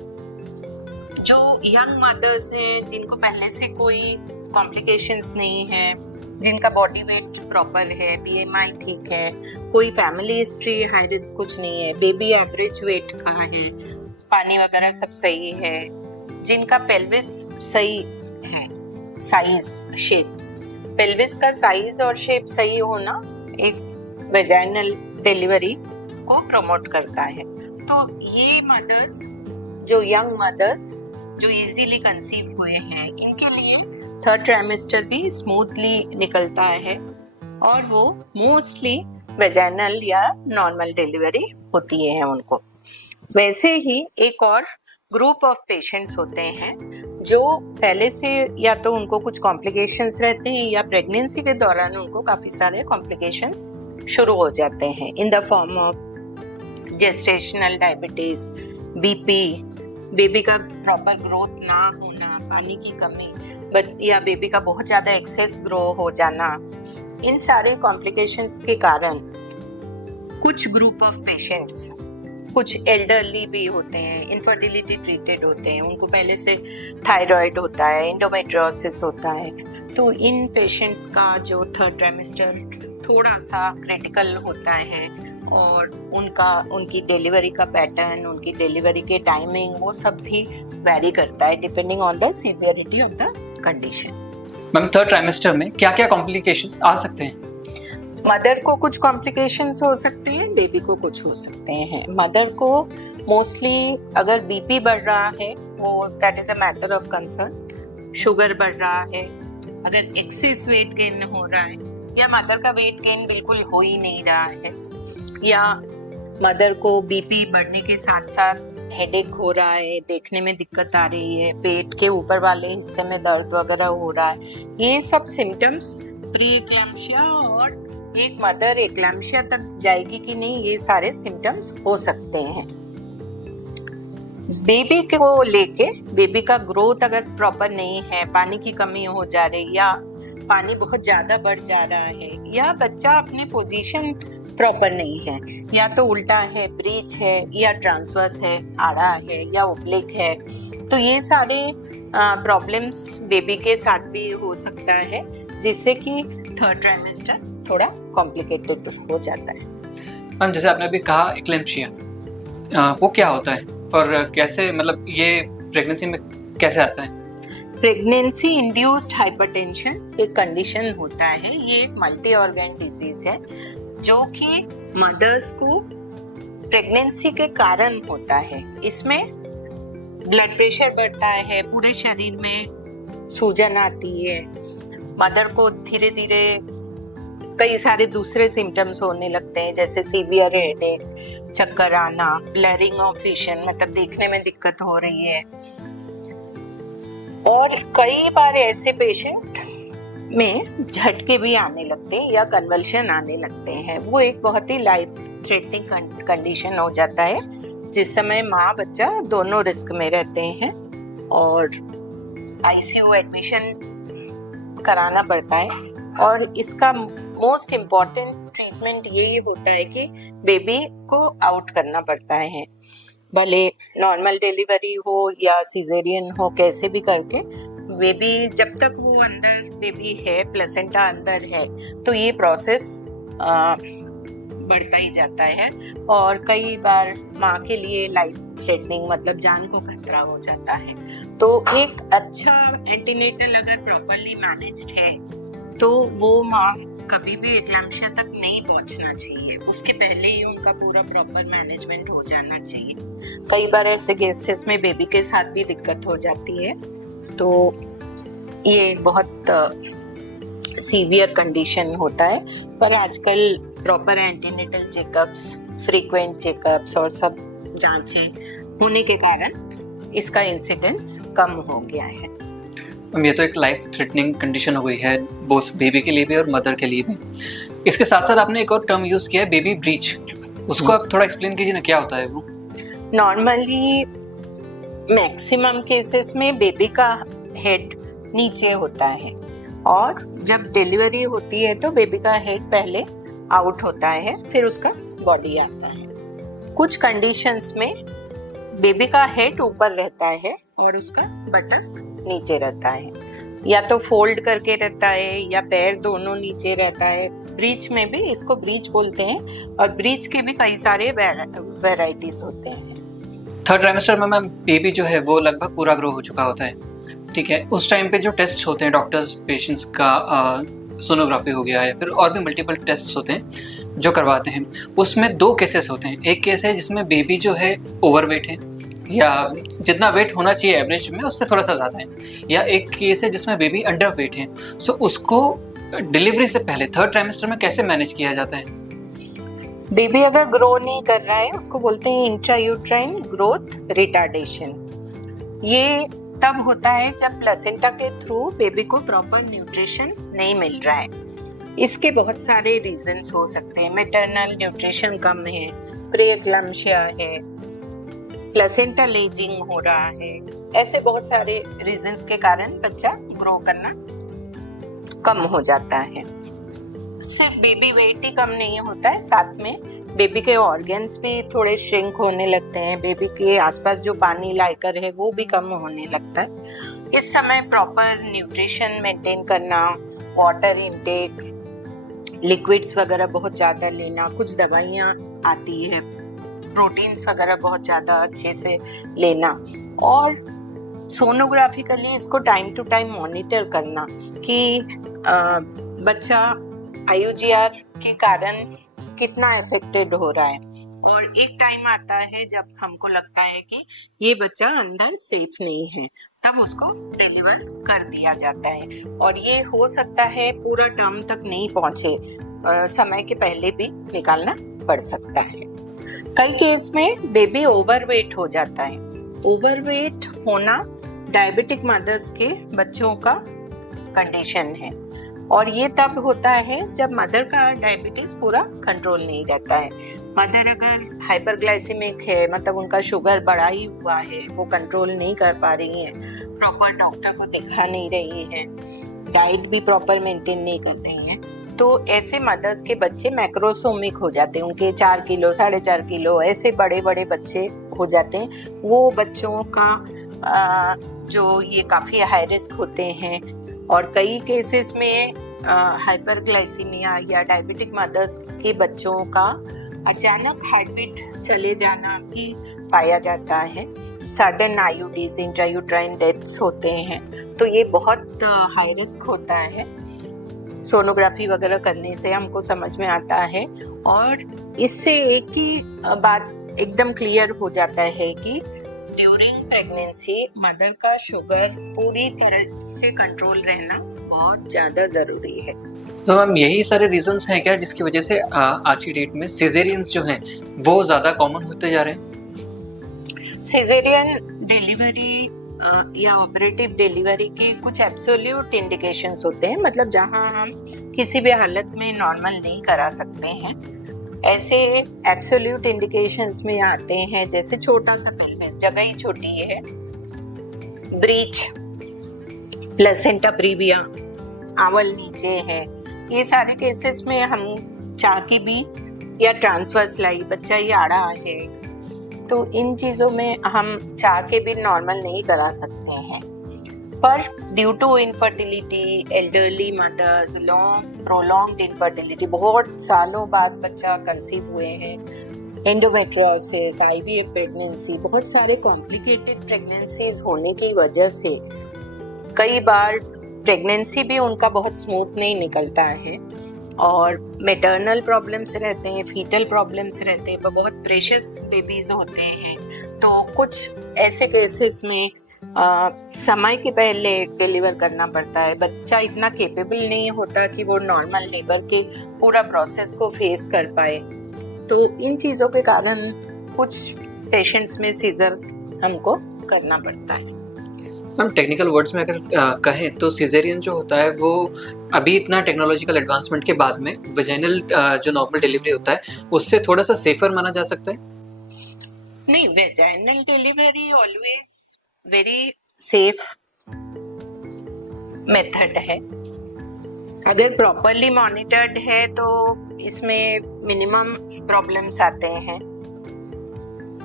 जो यंग मदर्स हैं, जिनको पहले से कोई कॉम्प्लिकेशंस नहीं है, जिनका बॉडी वेट प्रॉपर है, BMI ठीक है, कोई फैमिली हिस्ट्री हाई रिस्क कुछ नहीं है, बेबी एवरेज वेट का है, पानी वगैरह सब सही है, जिनका पेल्विस सही है, साइज, शेप, पेल्विस का साइज और शेप सही होना एक वेजाइनल डिलीवरी को प्रमोट करता है। तो ये मदर्स, जो यंग मदर्स जो इजीली कंसीव हुए हैं, इनके लिए थर्ड ट्राइमेस्टर भी स्मूथली निकलता है, और वो मोस्टली वेजाइनल या नॉर्मल डिलीवरी होती है उनको। वैसे ही एक और ग्रुप ऑफ पेशेंट्स होते हैं जो पहले से या तो उनको कुछ कॉम्प्लिकेशंस रहते हैं, या प्रेगनेंसी के दौरान उनको काफ़ी सारे कॉम्प्लिकेशंस शुरू हो जाते हैं in the form of gestational diabetes, BP, baby का प्रॉपर ग्रोथ ना होना, पानी की कमी, या बेबी का बहुत ज़्यादा एक्सेस ग्रो हो जाना, इन सारे कॉम्प्लिकेशंस के कारण कुछ ग्रुप ऑफ पेशेंट्स, कुछ एल्डरली भी होते हैं, इनफर्टिलिटी ट्रीटेड होते हैं, उनको पहले से थायराइड होता है, एंडोमेट्रियोसिस होता है, तो इन पेशेंट्स का जो थर्ड ट्राइमेस्टर थोड़ा सा क्रिटिकल होता है और उनकी डिलीवरी का पैटर्न, उनकी डिलीवरी के टाइमिंग, वो सब भी वैरी करता है depending on the severity of the condition. Ma'am third trimester में क्या क्या कॉम्प्लिकेशंस आ सकते हैं? मदर को कुछ कॉम्प्लिकेशंस हो सकते हैं, बेबी को कुछ हो सकते हैं। मदर को मोस्टली अगर बीपी बढ़ रहा है, वो that is a matter of concern, sugar बढ़ रहा है, अगर एक्सेस वेट गेन हो रहा है, या मदर का वेट गेन बिल्कुल हो ही नहीं रहा है, या मदर को बीपी बढ़ने के साथ साथ हेडेक हो रहा है, देखने में दिक्कत आ रही है, पेट के ऊपर वाले हिस्से में दर्द वगैरह हो रहा है, ये सब सिम्टम्स प्री एक्लैम्शिया और एक मदर एक्लैम्शिया तक जाएगी कि नहीं, ये सारे सिम्टम्स हो सकते हैं। बेबी को लेके बेबी का ग्रोथ अगर प्रॉपर नहीं है, पानी की कमी हो जा रही, या पानी बहुत ज्यादा बढ़ जा रहा है, या बच्चा अपने पोजीशन प्रॉपर नहीं है, या तो उल्टा है, ब्रीच है, या ट्रांसवर्स है, आड़ा है, या ओब्लिक है, तो ये सारे प्रॉब्लम्स बेबी के साथ भी हो सकता है, जिससे कि थर्ड ट्राइमेस्टर थोड़ा कॉम्प्लिकेटेड हो जाता है। मैम जैसे आपने अभी कहा एक्लेम्शिया, वो क्या होता है और कैसे, मतलब ये प्रेगनेंसी में कैसे आता है? प्रेगनेंसी इंड्यूस्ड हाइपरटेंशन एक कंडीशन होता है, ये एक मल्टी ऑर्गन डिजीज है जो कि मदर्स को प्रेगनेंसी के कारण होता है। इसमें ब्लड प्रेशर बढ़ता है, पूरे शरीर में सूजन आती है, मदर को धीरे धीरे कई सारे दूसरे सिम्टम्स होने लगते हैं, जैसे सीवियर हेडेक, चक्कर आना, ब्लरिंग ऑफ विजन, मतलब देखने में दिक्कत हो रही है। और कई बार ऐसे पेशेंट में झटके भी आने लगते हैं या कन्वल्शन आने लगते हैं। वो एक बहुत ही लाइफ थ्रेटनिंग कंडीशन हो जाता है, जिस समय माँ बच्चा दोनों रिस्क में रहते हैं और आईसीयू एडमिशन कराना पड़ता है। और इसका मोस्ट इम्पॉर्टेंट ट्रीटमेंट यही होता है कि बेबी को आउट करना पड़ता है, भले नॉर्मल डिलीवरी हो या सिजेरियन हो, कैसे भी करके बेबी, जब तक वो अंदर बेबी है, प्लेसेंटा अंदर है, तो ये प्रोसेस बढ़ता ही जाता है और कई बार माँ के लिए लाइफ थ्रेटनिंग, मतलब जान को खतरा हो जाता है। तो एक अच्छा एंटीनेटल अगर प्रॉपरली मैनेज्ड है तो वो माँ कभी भी एक्लैम्शिया तक नहीं पहुंचना चाहिए, उसके पहले ही उनका पूरा प्रॉपर मैनेजमेंट हो जाना चाहिए। कई बार ऐसे केसेस में बेबी के साथ भी दिक्कत हो जाती है, तो ये बहुत सीवियर कंडीशन होता है। पर आजकल proper antenatal checkups, frequent checkups और सब जांचें होने के कारण इसका इंसिडेंस कम हो गया है। ये तो एक लाइफ थ्रेटनिंग कंडीशन हो गई है, बोथ बेबी के लिए भी और मदर के लिए भी। इसके साथ साथ आपने एक और टर्म यूज किया है, बेबी ब्रीच, उसको आप थोड़ा एक्सप्लेन कीजिए ना, क्या होता है वो? नॉर्मली मैक्सिमम केसेस में बेबी का हेड नीचे होता है और जब डिलीवरी होती है तो बेबी का हेड पहले आउट होता है, फिर उसका बॉडी आता है। कुछ कंडीशंस में बेबी का हेड ऊपर रहता है और उसका बटक नीचे रहता है, या तो फोल्ड करके रहता है या पैर दोनों नीचे रहता है। ब्रीच में भी, इसको ब्रीच बोलते हैं, और ब्रीच के भी कई सारे वैरायटीज होते हैं। थर्ड ट्राइमेस्टर में मैम बेबी जो है वो लगभग पूरा ग्रो हो चुका होता है, ठीक है। उस टाइम पे जो टेस्ट होते हैं डॉक्टर्स पेशेंट्स का, सोनोग्राफी हो गया या फिर और भी मल्टीपल टेस्ट होते हैं जो करवाते हैं, उसमें दो केसेस होते हैं। एक केस है जिसमें बेबी जो है ओवरवेट है या जितना वेट होना चाहिए एवरेज में उससे थोड़ा सा ज़्यादा है, या एक केस है जिसमें बेबी अंडर वेट है। सो उसको डिलीवरी से पहले थर्ड ट्राइमेस्टर में कैसे मैनेज किया जाता है? बेबी अगर ग्रो नहीं कर रहा है उसको बोलते हैं इंट्रायूट्राइन ग्रोथ रिटार्डेशन। ये तब होता है जब प्लेसेंटा के थ्रू बेबी को प्रॉपर न्यूट्रिशन नहीं मिल रहा है। इसके बहुत सारे रीजंस हो सकते हैं। मैटरनल न्यूट्रिशन कम है, प्री एक्लैम्शिया है, प्लेसेंटा लेजिंग हो रहा है, ऐसे बहुत सारे रीजंस के कारण बच्चा ग्रो करना कम हो जाता है। सिर्फ बेबी वेट ही कम नहीं होता है, साथ में बेबी के ऑर्गन्स भी थोड़े श्रिंक होने लगते हैं, बेबी के आसपास जो पानी लाकर है वो भी कम होने लगता है। इस समय प्रॉपर न्यूट्रिशन मेंटेन करना, वाटर इनटेक, लिक्विड्स वगैरह बहुत ज़्यादा लेना, कुछ दवाइयाँ आती है, प्रोटीन्स वगैरह बहुत ज़्यादा अच्छे से लेना, और सोनोग्राफिकली इसको टाइम टू टाइम मॉनिटर करना कि बच्चा IUGR के कारण कितना अफेक्टेड हो रहा है। और एक टाइम आता है जब हमको लगता है कि ये बच्चा अंदर सेफ नहीं है, तब उसको डिलीवर कर दिया जाता है। और ये हो सकता है पूरा टर्म तक नहीं पहुंचे, समय के पहले भी निकालना पड़ सकता है। कई केस में बेबी ओवरवेट हो जाता है। ओवरवेट होना डायबिटिक मदर्स के बच्चों का कंडीशन है, और ये तब होता है जब मदर का डायबिटीज पूरा कंट्रोल नहीं रहता है। मदर अगर हाइपरग्लाइसेमिक है, मतलब उनका शुगर बढ़ा ही हुआ है, वो कंट्रोल नहीं कर पा रही है, प्रॉपर डॉक्टर को दिखा नहीं रही है, डाइट भी प्रॉपर मेंटेन नहीं कर रही है, तो ऐसे मदर्स के बच्चे मैक्रोसोमिक हो जाते हैं। उनके 4 किलो 4.5 किलो ऐसे बड़े बड़े बच्चे हो जाते हैं। वो बच्चों का जो ये काफ़ी हाई रिस्क होते हैं, और कई केसेस में हाइपरग्लाइसीमिया या डायबिटिक मदर्स के बच्चों का अचानक हार्ट बीट चले जाना भी पाया जाता है। सडन IUDs इंट्रायूट्राइन डेथ्स होते हैं, तो ये बहुत हाई रिस्क होता है। सोनोग्राफी वगैरह करने से हमको समझ में आता है, और इससे एक ही बात एकदम क्लियर हो जाता है कि ड्यूरिंग प्रेगनेंसी मदर का शुगर पूरी तरह से कंट्रोल रहना बहुत ज़्यादा ज़रूरी है। तो मैम यही सारे रीजंस हैं क्या जिसकी वजह से आज की डेट में सिजेरियंस जो हैं वो ज़्यादा कॉमन होते जा रहे हैं? सिजेरियन डिलीवरी या ऑपरेटिव डिलीवरी के कुछ एब्सोल्यूट इंडिकेशंस होते हैं, मतलब जहां हम किसी भी हालत में नॉर्मल नहीं करा सकते हैं। ऐसे एब्सोल्यूट इंडिकेशंस में आते हैं जैसे छोटा सा पेल्विस, जगह ही छोटी है, ब्रीच, प्लेसेंटा प्रीविया, आवल नीचे है। ये सारे केसेस में हम चाह के भी, या ट्रांसवर्स लाई, बच्चा ये आड़ा है, तो इन चीज़ों में हम चाह के भी नॉर्मल नहीं करा सकते हैं। पर due to infertility, elderly mothers, long prolonged infertility, बहुत सालों बाद बच्चा कंसीव हुए हैं, एंडोमेट्रियोसिस, IVF प्रेगनेंसी, बहुत सारे कॉम्प्लिकेटेड प्रेगनेंसीज होने की वजह से कई बार प्रेगनेंसी भी उनका बहुत स्मूथ नहीं निकलता है, और मेटर्नल प्रॉब्लम्स रहते हैं, फीटल प्रॉब्लम्स रहते हैं, बहुत प्रेशियस बेबीज होते हैं। तो कुछ ऐसे केसेस में समय के पहले डिलीवर करना पड़ता है। बच्चा इतना केपेबल नहीं होता कि वो नॉर्मल लेबर के पूरा प्रोसेस को फेस कर पाए। तो इन चीज़ों के कारण कुछ पेशेंट्स में सीजर हमको करना पड़ता है। हम टेक्निकल वर्ड्स में अगर कहें तो सिजेरियन जो होता है वो अभी इतना टेक्नोलॉजिकल एडवांसमेंट के बाद में वजाइनल जो नॉर्मल डिलीवरी होता है उससे थोड़ा सा सेफर माना जा सकता है? नहीं, vaginal delivery always very safe method है। अगर प्रॉपरली मॉनिटर्ड है तो इसमें मिनिमम प्रॉब्लम्स आते हैं।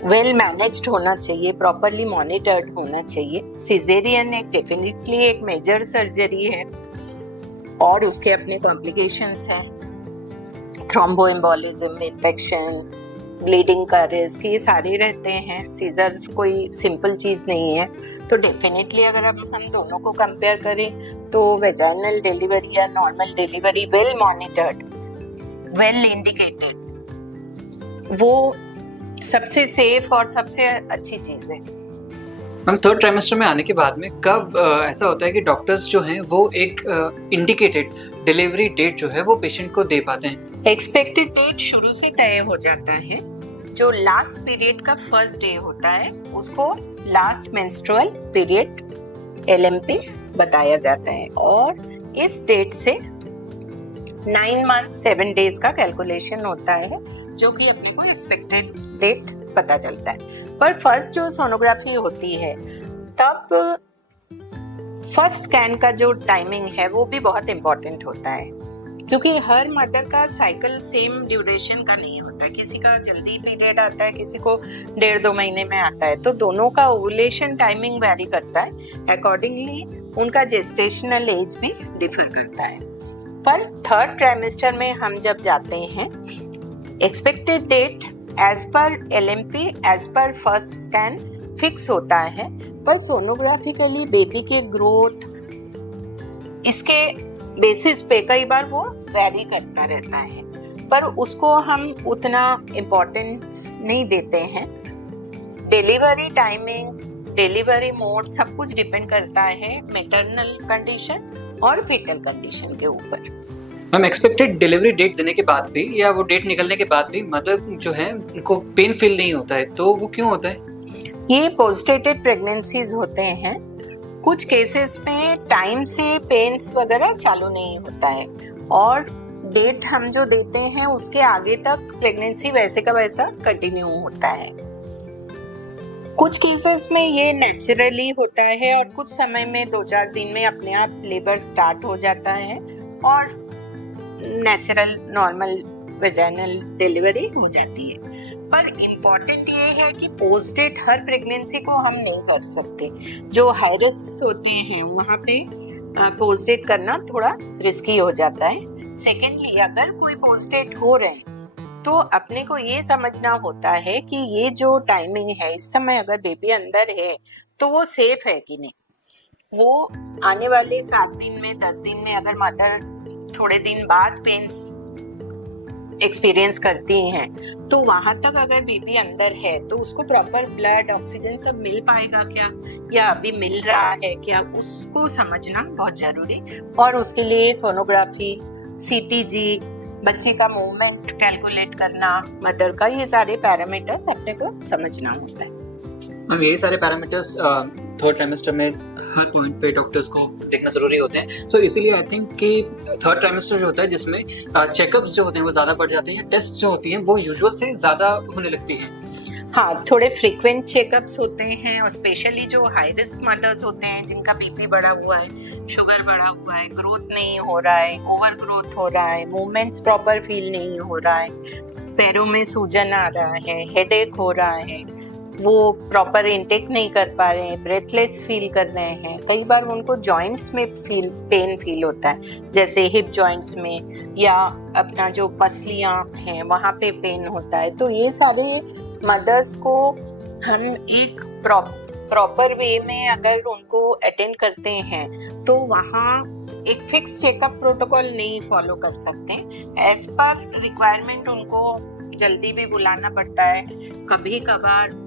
वेल मैनेज्ड होना चाहिए, प्रॉपरली मॉनिटर्ड होना चाहिए। सिजेरियन एक डेफिनेटली एक मेजर सर्जरी है, और उसके अपने कॉम्प्लिकेशंस हैं, थ्रोम्बोएम्बोलिज्म, इन्फेक्शन, ब्लीडिंग का रिस्क, ये सारे रहते हैं। सीजर कोई सिंपल चीज़ नहीं है। तो डेफिनेटली अगर हम दोनों को कंपेयर करें तो वेजाइनल डिलीवरी या normal delivery well monitored, well indicated, वो सबसे सेफ और सबसे अच्छी चीज़ है। हम थर्ड ट्राइमेस्टर में आने के बाद में कब ऐसा होता है कि डॉक्टर्स जो हैं वो एक इंडिकेटेड डिलीवरी डेट जो है वो पेशेंट को दे पाते हैं? एक्सपेक्टेड डेट शुरू से तय हो जाता है। जो लास्ट पीरियड का फर्स्ट डे होता है उसको लास्ट मेंस्ट्रुअल पीरियड LMP बताया जाता है, और इस डेट से 9 मंथ 7 डेज का कैलकुलेशन होता है, जो कि अपने को एक्सपेक्टेड डेट पता चलता है। पर फर्स्ट जो सोनोग्राफी होती है तब फर्स्ट स्कैन का जो टाइमिंग है वो भी बहुत इम्पोर्टेंट होता है, क्योंकि हर मदर का साइकिल सेम ड्यूरेशन का नहीं होता है। किसी का जल्दी पीरियड आता है, किसी को 1.5-2 महीने में आता है, तो दोनों का ओवुलेशन टाइमिंग वेरी करता है। अकॉर्डिंगली उनका जेस्टेशनल एज भी डिफर करता है। पर थर्ड ट्राइमेस्टर में हम जब जाते हैं, expected date as per LMP as per first scan fix होता है, पर सोनोग्राफिकली बेबी के ग्रोथ इसके बेसिस पे कई बार वो वैरी करता रहता है, पर उसको हम उतना इम्पोर्टेंस नहीं देते हैं। डिलीवरी टाइमिंग, डिलीवरी मोड सब कुछ डिपेंड करता है मैटरनल कंडीशन और फीटल कंडीशन के ऊपर। मैम, एक्सपेक्टेड डिलीवरी डेट देने के बाद भी या वो डेट निकलने के बाद भी मदर जो है उनको पेन फील नहीं होता है, तो वो क्यों होता है? ये पोस्टडेटेड प्रेगनेंसीज होते हैं। कुछ केसेस में टाइम से पेन्स वगैरह चालू नहीं होता है और डेट हम जो देते हैं उसके आगे तक प्रेगनेंसी वैसे का वैसा कंटिन्यू होता है। कुछ केसेस में ये नेचुरली होता है और कुछ समय में 2-4 दिन में अपने आप लेबर स्टार्ट हो जाता है और नेचुरल नॉर्मल वेजाइनल डिलीवरी हो जाती है। पर इम्पॉर्टेंट ये है कि पोस्ट डेट हर प्रेगनेंसी को हम नहीं कर सकते। जो हाई रिस्क होते हैं वहाँ पे पोस्ट डेट करना थोड़ा रिस्की हो जाता है। सेकेंडली, अगर कोई पोस्ट डेट हो रहे हैं तो अपने को ये समझना होता है कि ये जो टाइमिंग है, इस समय अगर बेबी अंदर है तो वो सेफ है कि नहीं। वो आने वाले 7 दिन में, 10 दिन में अगर मदर थोड़े दिन बाद पेन्स एक्सपीरियंस करती हैं तो वहां तक अगर बेबी अंदर है तो उसको प्रॉपर ब्लड, ऑक्सीजन सब मिल पाएगा क्या, या अभी मिल रहा है क्या, उसको समझना बहुत जरूरी। और उसके लिए सोनोग्राफी, CTG, बच्चे का मूवमेंट कैलकुलेट करना, मदर का, ये सारे पैरामीटर्स अपने को समझना होता है। मैम, ये सारे पैरामीटर्स थर्ड ट्राइमेस्टर में हर पॉइंट पे डॉक्टर्स को देखना ज़रूरी होते हैं। तो इसीलिए आई थिंक कि थर्ड ट्राइमेस्टर जो होता है जिसमें चेकअप्स जो होते हैं वो ज़्यादा बढ़ जाते हैं, टेस्ट जो होती हैं वो यूजुअल से ज़्यादा होने लगती हैं। हाँ, थोड़े फ्रीक्वेंट चेकअप्स होते हैं और स्पेशली जो हाई रिस्क मदर्स होते हैं जिनका BP बढ़ा हुआ है, शुगर बढ़ा हुआ है, ग्रोथ नहीं हो रहा है, ओवर ग्रोथ हो रहा है, मूवमेंट्स प्रॉपर फील नहीं हो रहा है, पैरों में सूजन आ रहा है, हेडेक हो रहा है, वो प्रॉपर इंटेक नहीं कर पा रहे हैं, ब्रेथलेस फील कर रहे हैं। कई बार उनको जॉइंट्स में पेन फील होता है, जैसे हिप जॉइंट्स में या अपना जो पसलियां हैं वहाँ पे पेन होता है। तो ये सारे मदर्स को हम एक प्रॉपर वे में अगर उनको अटेंड करते हैं तो वहाँ एक फिक्स चेकअप प्रोटोकॉल नहीं फॉलो कर सकते। एज पर रिक्वायरमेंट उनको जल्दी भी बुलाना पड़ता है। कभी कभार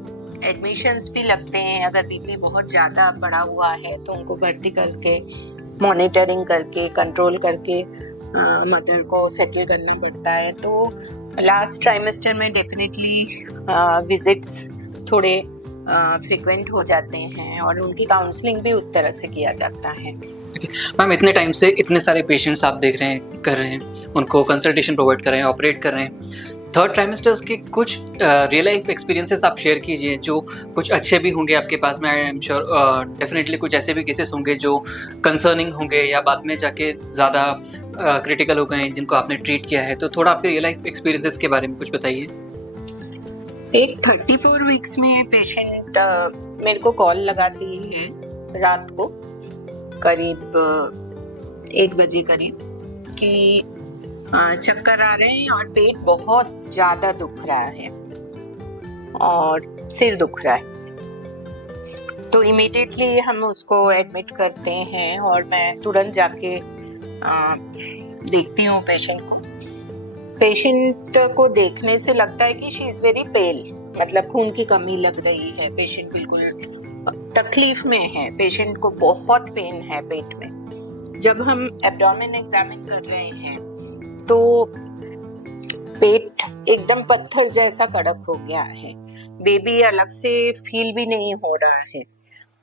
एडमिशन्स भी लगते हैं। अगर BP बहुत ज़्यादा बढ़ा हुआ है तो उनको भर्ती करके, मॉनिटरिंग करके, कंट्रोल करके मदर को सेटल करना पड़ता है। तो लास्ट ट्राइमेस्टर में डेफिनेटली विजिट्स थोड़े फ्रिक्वेंट हो जाते हैं और उनकी काउंसलिंग भी उस तरह से किया जाता है। मैम, इतने टाइम से इतने सारे पेशेंट्स आप देख रहे हैं, कर रहे हैं, उनको कंसल्टेशन प्रोवाइड कर रहे हैं, ऑपरेट कर रहे हैं। थर्ड ट्राइमेस्टर्स के कुछ रियल लाइफ एक्सपीरियंसेस आप शेयर कीजिए, जो कुछ अच्छे भी होंगे आपके पास में। आई एम श्योर डेफिनेटली कुछ ऐसे भी केसेस होंगे जो कंसर्निंग होंगे या बाद में जाके ज़्यादा क्रिटिकल हो गए हैं जिनको आपने ट्रीट किया है। तो थोड़ा आपके रियल लाइफ एक्सपीरियंसेस के बारे में कुछ बताइए। एक 34 वीक्स में पेशेंट मेरे को कॉल लगाती है रात को करीब 1 बजे करीब कि चक्कर आ रहे हैं और पेट बहुत ज़्यादा दुख रहा है और सिर दुख रहा है। तो इमीडिएटली हम उसको एडमिट करते हैं और मैं तुरंत जाके देखती हूँ पेशेंट को। पेशेंट को देखने से लगता है कि शी इज़ वेरी पेल, मतलब खून की कमी लग रही है। पेशेंट बिल्कुल तकलीफ में है, पेशेंट को बहुत पेन है पेट में। जब हम एब्डोमेन एग्जामिन कर रहे हैं तो पेट एकदम पत्थर जैसा कड़क हो गया है। बेबी अलग से फील भी नहीं हो रहा है,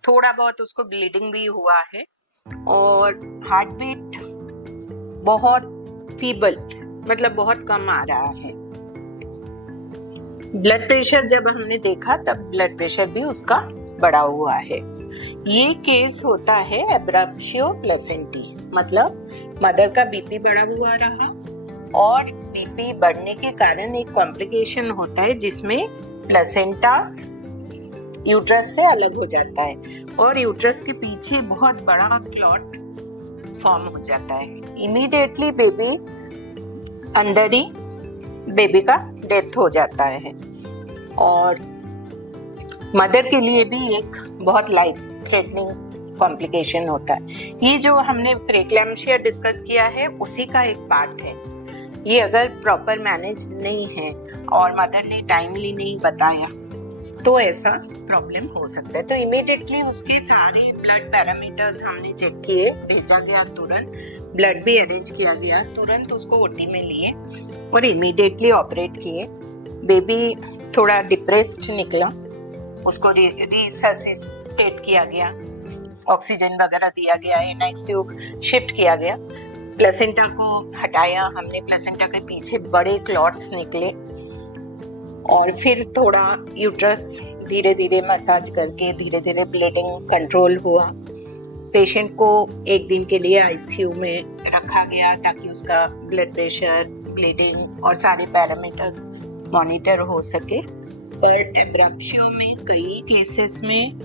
थोड़ा बहुत उसको ब्लीडिंग भी हुआ है और हार्ट बीट बहुत फीबल, मतलब बहुत कम आ रहा है। ब्लड प्रेशर जब हमने देखा तब ब्लड प्रेशर भी उसका बढ़ा हुआ है। ये केस होता है एब्रप्शियो प्लेसेंटी, मतलब मदर का बीपी बढ़ा हुआ रहा और बीपी बढ़ने के कारण एक कॉम्प्लिकेशन होता है जिसमें प्लेसेंटा यूट्रस से अलग हो जाता है और यूट्रस के पीछे बहुत बड़ा क्लॉट फॉर्म हो जाता है। इमीडिएटली बेबी अंदर ही बेबी का डेथ हो जाता है और मदर के लिए भी एक बहुत लाइफ थ्रेटनिंग कॉम्प्लिकेशन होता है। ये जो हमने प्रेक्लैम्सिया डिस्कस किया है उसी का एक पार्ट है। ये अगर प्रॉपर मैनेज नहीं है और मदर ने टाइमली नहीं बताया तो ऐसा प्रॉब्लम हो सकता है। तो इमीडिएटली उसके सारे ब्लड पैरामीटर्स हमने चेक किए, भेजा गया तुरंत, ब्लड भी अरेंज किया गया, तुरंत उसको ओटी में लिए और इमीडिएटली ऑपरेट किए। बेबी थोड़ा डिप्रेस्ड निकला, उसको रिससिटेट किया गया, ऑक्सीजन वगैरह दिया गया, एनआईसीयू शिफ्ट किया गया, प्लेसेंटा को हटाया हमने, प्लेसेंटा के पीछे बड़े क्लॉट्स निकले और फिर थोड़ा यूट्रस धीरे धीरे मसाज करके धीरे धीरे ब्लीडिंग कंट्रोल हुआ। पेशेंट को एक दिन के लिए आईसीयू में रखा गया ताकि उसका ब्लड प्रेशर, ब्लीडिंग और सारे पैरामीटर्स मॉनिटर हो सके। पर एब्रप्शियो में कई केसेस में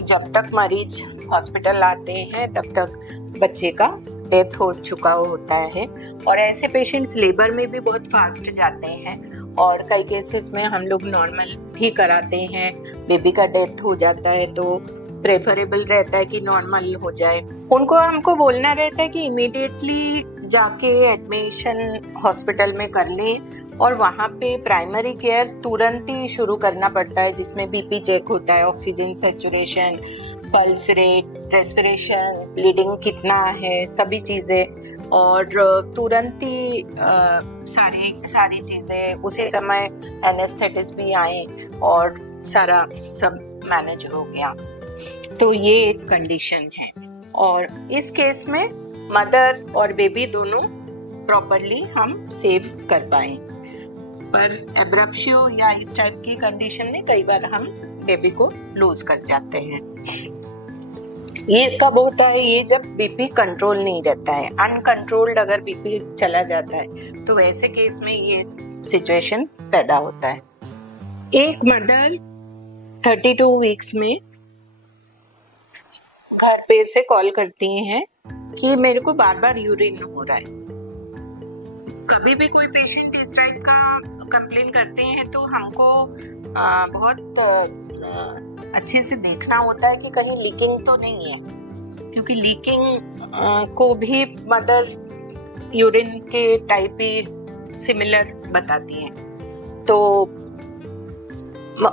जब तक मरीज हॉस्पिटल आते हैं तब तक बच्चे का डेथ हो चुका होता है और ऐसे पेशेंट्स लेबर में भी बहुत फास्ट जाते हैं और कई केसेस में हम लोग नॉर्मल भी कराते हैं। बेबी का डेथ हो जाता है तो प्रेफरेबल रहता है कि नॉर्मल हो जाए। उनको हमको बोलना रहता है कि इमीडिएटली जाके एडमिशन हॉस्पिटल में कर लें और वहाँ पे प्राइमरी केयर तुरंत ही शुरू करना पड़ता है जिसमें बीपी चेक होता है, oxygen saturation, pulse rate, respiration, bleeding कितना है, सभी चीज़ें और तुरंत ही सारी चीज़ें उसी समय एनेस्थेटिस्ट भी आए और सारा सब मैनेज हो गया। तो ये एक कंडीशन है और इस केस में मदर और बेबी दोनों प्रॉपरली हम सेव कर पाए। पर एब्रप्शियो या इस टाइप की कंडीशन में कई बार हम बेबी को लूज कर जाते हैं। ये कब होता है? ये जब बीपी कंट्रोल नहीं रहता है, अनकंट्रोल्ड अगर बीपी चला जाता है तो वैसे केस में ये सिचुएशन पैदा होता है। एक मदर 32 वीक्स में घर पे से कॉल करती हैं कि मेरे को बार बार यूरिन हो रहा है। कभी भी कोई पेशेंट इस टाइप का कंप्लेन करते हैं तो हमको बहुत अच्छे से देखना होता है कि कहीं लीकिंग तो नहीं है, क्योंकि लीकिंग को भी मदर यूरिन के टाइप ही सिमिलर बताती हैं। तो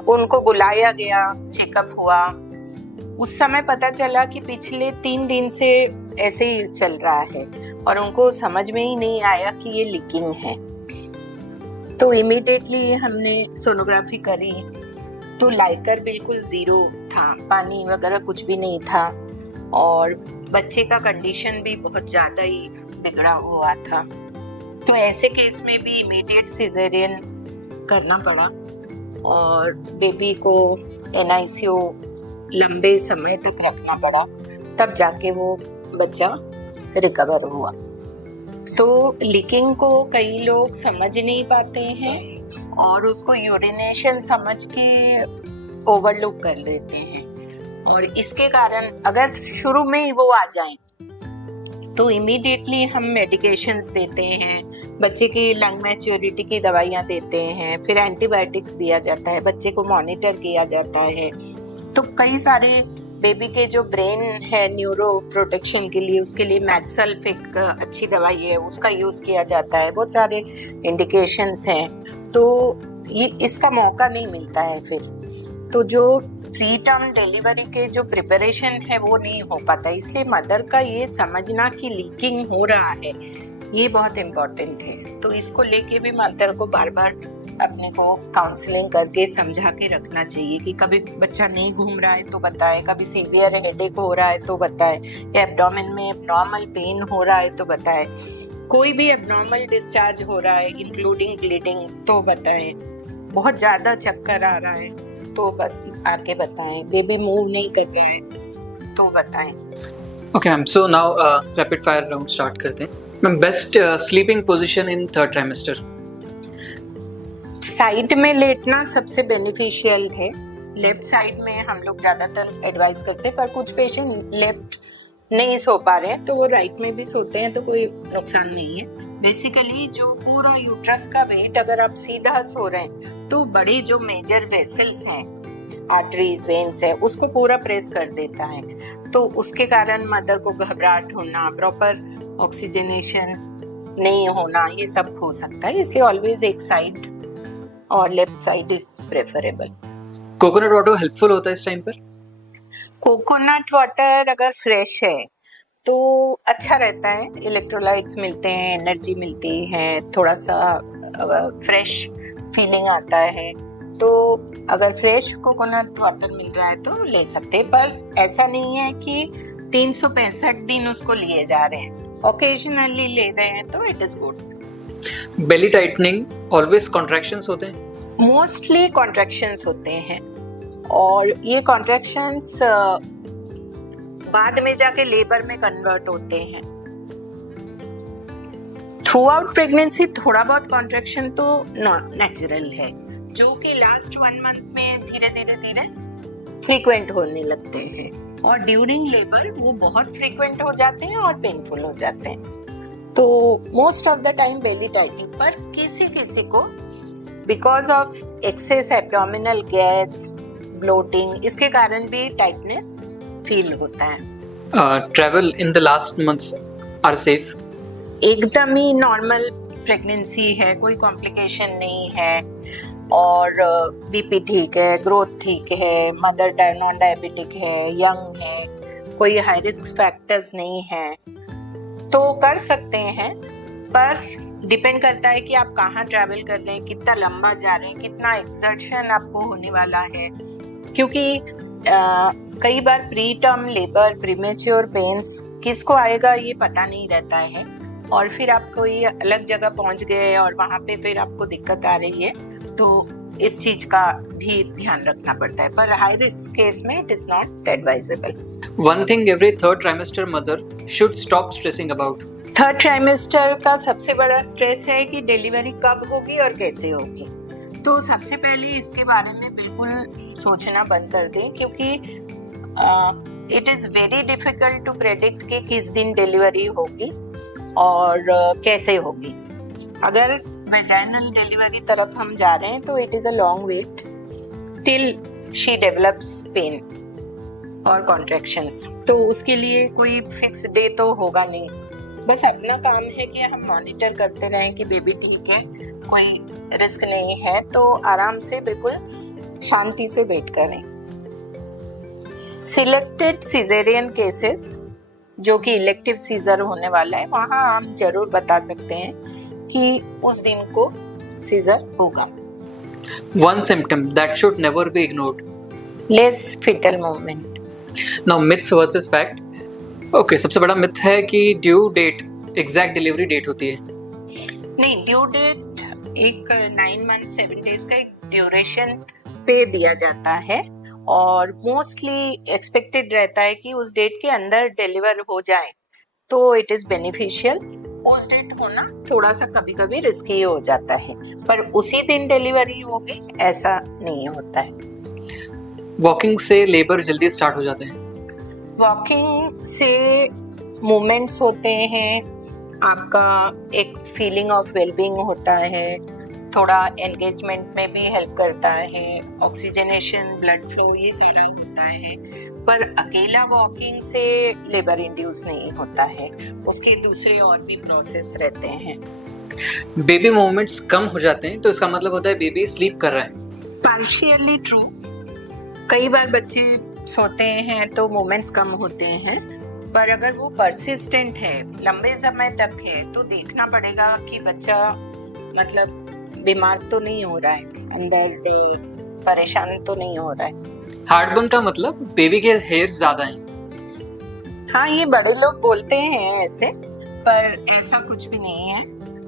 उनको बुलाया गया, चेकअप हुआ, उस समय पता चला कि पिछले 3 दिन से ऐसे ही चल रहा है और उनको समझ में ही नहीं आया कि ये लीकिंग है। तो इमीडिएटली हमने सोनोग्राफी करी तो लाइकर बिल्कुल 0 था, पानी वगैरह कुछ भी नहीं था और बच्चे का कंडीशन भी बहुत ज़्यादा ही बिगड़ा हुआ था। तो ऐसे केस में भी इमीडिएट सिजेरियन करना पड़ा और बेबी को एनआईसीयू लंबे समय तक रखना पड़ा, तब जाके वो बच्चा रिकवर हुआ। तो लीकिंग को कई लोग समझ नहीं पाते हैं और उसको यूरिनेशन समझ के ओवरलुक कर देते हैं और इसके कारण अगर शुरू में ही वो आ जाएं तो इमीडिएटली हम मेडिकेशंस देते हैं, बच्चे की लंग मैच्योरिटी की दवाइयाँ देते हैं, फिर एंटीबायोटिक्स दिया जाता है, बच्चे को मॉनिटर किया जाता है। तो कई सारे बेबी के जो ब्रेन है न्यूरो प्रोटेक्शन के लिए, उसके लिए मैथसल्फ एक अच्छी दवाई है, उसका यूज़ किया जाता है, बहुत सारे इंडिकेशंस हैं। तो ये इसका मौका नहीं मिलता है फिर, तो जो प्री टर्म डिलीवरी के जो प्रिपरेशन है वो नहीं हो पाता। इसलिए मदर का ये समझना कि लीकिंग हो रहा है ये बहुत इम्पोर्टेंट है। तो इसको लेके भी मदर को बार बार अपने को काउंसलिंग करके समझा के रखना चाहिए कि कभी बच्चा नहीं घूम रहा है तो बताए, कभी सीवियर हेडेक हो रहा है तो बताए, या एब्डोमेन में एब्नॉर्मल पेन हो रहा है तो बताए, कोई भी एब्नॉर्मल डिस्चार्ज हो रहा है इंक्लूडिंग ब्लीडिंग तो बताए। बहुत ज्यादा चक्कर आ रहा है तो आके बताएं, बेबी मूव नहीं कर रहा है तो बताएं। Okay ma'am, so now rapid fire round start करते हैं। Ma'am, best sleeping position in third trimester? Side में लेटना सबसे बेनिफिशियल है। लेफ्ट साइड में हम लोग ज्यादातर एडवाइस करते हैं, पर कुछ पेशेंट लेफ्ट नहीं सो पा रहे हैं तो वो राइट में भी सोते हैं तो कोई नुकसान नहीं है। बेसिकली जो पूरा यूट्रस का वेट अगर आप सीधा सो रहे हैं तो बड़े जो मेजर वेसल्स हैं, आर्टरीज, वेन्स है, उसको पूरा प्रेस कर देता है, तो उसके कारण मदर को घबराहट होना, प्रॉपर ऑक्सीजनेशन नहीं होना, ये सब हो सकता है। इसलिए ऑलवेज एक साइड और left side is preferable. Coconut water helpful होता है इस टाइम पर? कोकोनट वाटर अगर फ्रेश है तो अच्छा रहता है, इलेक्ट्रोलाइट्स मिलते हैं, एनर्जी मिलती है, थोड़ा सा फ्रेश फीलिंग आता है। तो अगर फ्रेश कोकोनट वाटर मिल रहा है तो ले सकते हैं, पर ऐसा नहीं है कि 365 दिन उसको लिए जा रहे हैं, ओकेजनली ले रहे हैं तो it is good. Belly tightening always contractions होते हैं? मोस्टली कॉन्ट्रैक्शंस होते हैं और ये कॉन्ट्रैक्शंस बाद में जाके लेबर में कन्वर्ट होते हैं। थ्रू आउट प्रेगनेंसी थोड़ा बहुत कॉन्ट्रैक्शन तो नेचुरल है, जो कि लास्ट 1 मंथ में धीरे धीरे फ्रीक्वेंट होने लगते हैं, और ड्यूरिंग लेबर वो बहुत फ्रीक्वेंट हो जाते हैं और पेनफुल हो जाते हैं। तो most of the time belly tightening, पर किसी किसी को because of excess abdominal gas, bloating, इसके कारण भी टाइटनेस फील होता है। Travel in the last months are safe? एकदम ही नॉर्मल प्रेगनेंसी है, कोई कॉम्प्लिकेशन नहीं है, और बीपी ठीक है, ग्रोथ ठीक है, मदर नॉन डायबिटिक है, यंग है, कोई हाई रिस्क फैक्टर्स नहीं है, तो कर सकते हैं। पर डिपेंड करता है कि आप कहाँ ट्रैवल कर रहे हैं, कितना लंबा जा रहे हैं, कितना एक्सर्शन आपको होने वाला है, क्योंकि कई बार pre term labour, premature pains किसको आएगा ये पता नहीं रहता है, और फिर आप कोई अलग जगह पहुंच गए और वहां पे फिर आपको दिक्कत आ रही है, तो इस चीज का भी ध्यान रखना पड़ता है। पर हाई रिस्क केस में it is not advisable. One thing every third trimester mother should stop stressing about? Third trimester का सबसे बड़ा स्ट्रेस है कि डिलीवरी कब होगी और कैसे होगी। तो सबसे पहले इसके बारे में बिल्कुल सोचना बंद कर दें, क्योंकि it is very difficult to predict कि किस दिन डिलीवरी होगी और कैसे होगी। अगर वेजाइनल डिलीवरी तरफ हम जा रहे हैं तो it is a long wait till she develops pain और कॉन्ट्रैक्शंस, तो उसके लिए कोई फिक्स डे तो होगा नहीं। बस अपना काम है कि हम मॉनिटर करते रहें कि बेबी ठीक है, कोई रिस्क नहीं है, तो आराम से बिल्कुल शांति से वेट करें। सिलेक्टेड सिजेरियन केसेस जो कि इलेक्टिव सीजर होने वाला है, वहाँ आप जरूर बता सकते हैं कि उस दिन को सीजर होगा। One symptom that should never be ignored? Less foetal movement. Now myths versus fact. Okay, सबसे बड़ा मिथ है कि due date exact delivery date होती है। नहीं, ड्यू डेट एक 9 मंथ 7 डेज का एक ड्यूरेशन पे दिया जाता है, और मोस्टली एक्सपेक्टेड रहता है कि उस डेट के अंदर डिलीवर हो जाए तो इट इज बेनिफिशियल। उस डेट होना थोड़ा सा कभी कभी रिस्की हो जाता है, पर उसी दिन डिलीवरी होगी ऐसा नहीं होता है। वॉकिंग से लेबर जल्दी स्टार्ट हो जाते हैं? वॉकिंग से मूवमेंट्स होते हैं, आपका एक फीलिंग ऑफ वेलबींग होता है, थोड़ा एंगेजमेंट में भी हेल्प करता है, ऑक्सीजनेशन, ब्लड फ्लो, ये सारा होता है। पर अकेला वॉकिंग से लेबर इंड्यूस नहीं होता है, उसके दूसरे और भी प्रोसेस रहते हैं। बेबी मूवमेंट्स कम हो जाते हैं तो इसका मतलब होता है बेबी स्लीप कर रहा है? Partially true. कई बार बच्चे सोते हैं तो मूवमेंट्स कम होते हैं, पर अगर वो परसिस्टेंट है, लंबे समय तक है, तो देखना पड़ेगा कि बच्चा मतलब बीमार तो नहीं हो रहा है, अंदर परेशान तो नहीं हो रहा है। हार्टबर्न का मतलब बेबी के हेयर्स ज्यादा हैं? हाँ, ये बड़े लोग बोलते हैं ऐसे, पर ऐसा कुछ भी नहीं है।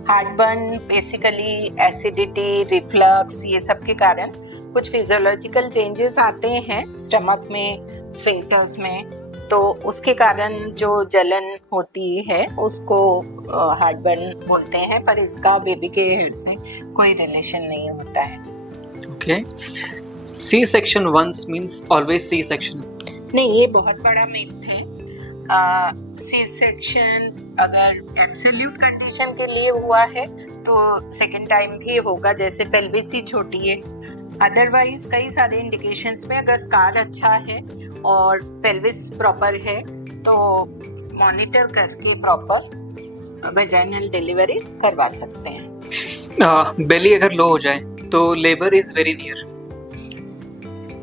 हार्टबर्न बेसिकली एसिडिटी, रिफ्लक्स, ये सब के कारण कुछ फिजियोलॉजिकल चेंजेस आते हैं स्टमक में, स्फिंक्टर्स में, तो उसके कारण जो जलन होती है उसको हार्टबर्न बोलते हैं, पर इसका बेबी के हेड से कोई रिलेशन नहीं होता है। Okay, C section once means always C section? नहीं, ये बहुत बड़ा मिथ है। सी सेक्शन अगर एब्सोल्यूट कंडीशन के लिए हुआ है तो सेकेंड टाइम भी होगा, जैसे पेल्विस ही छोटी है। अदरवाइज कई सारे इंडिकेशंस में अगर स्कार अच्छा है और पेल्विस प्रॉपर है तो मॉनिटर करके प्रॉपर वेजाइनल डिलीवरी करवा सकते हैं। बेली अगर लो हो जाए तो labour is very near?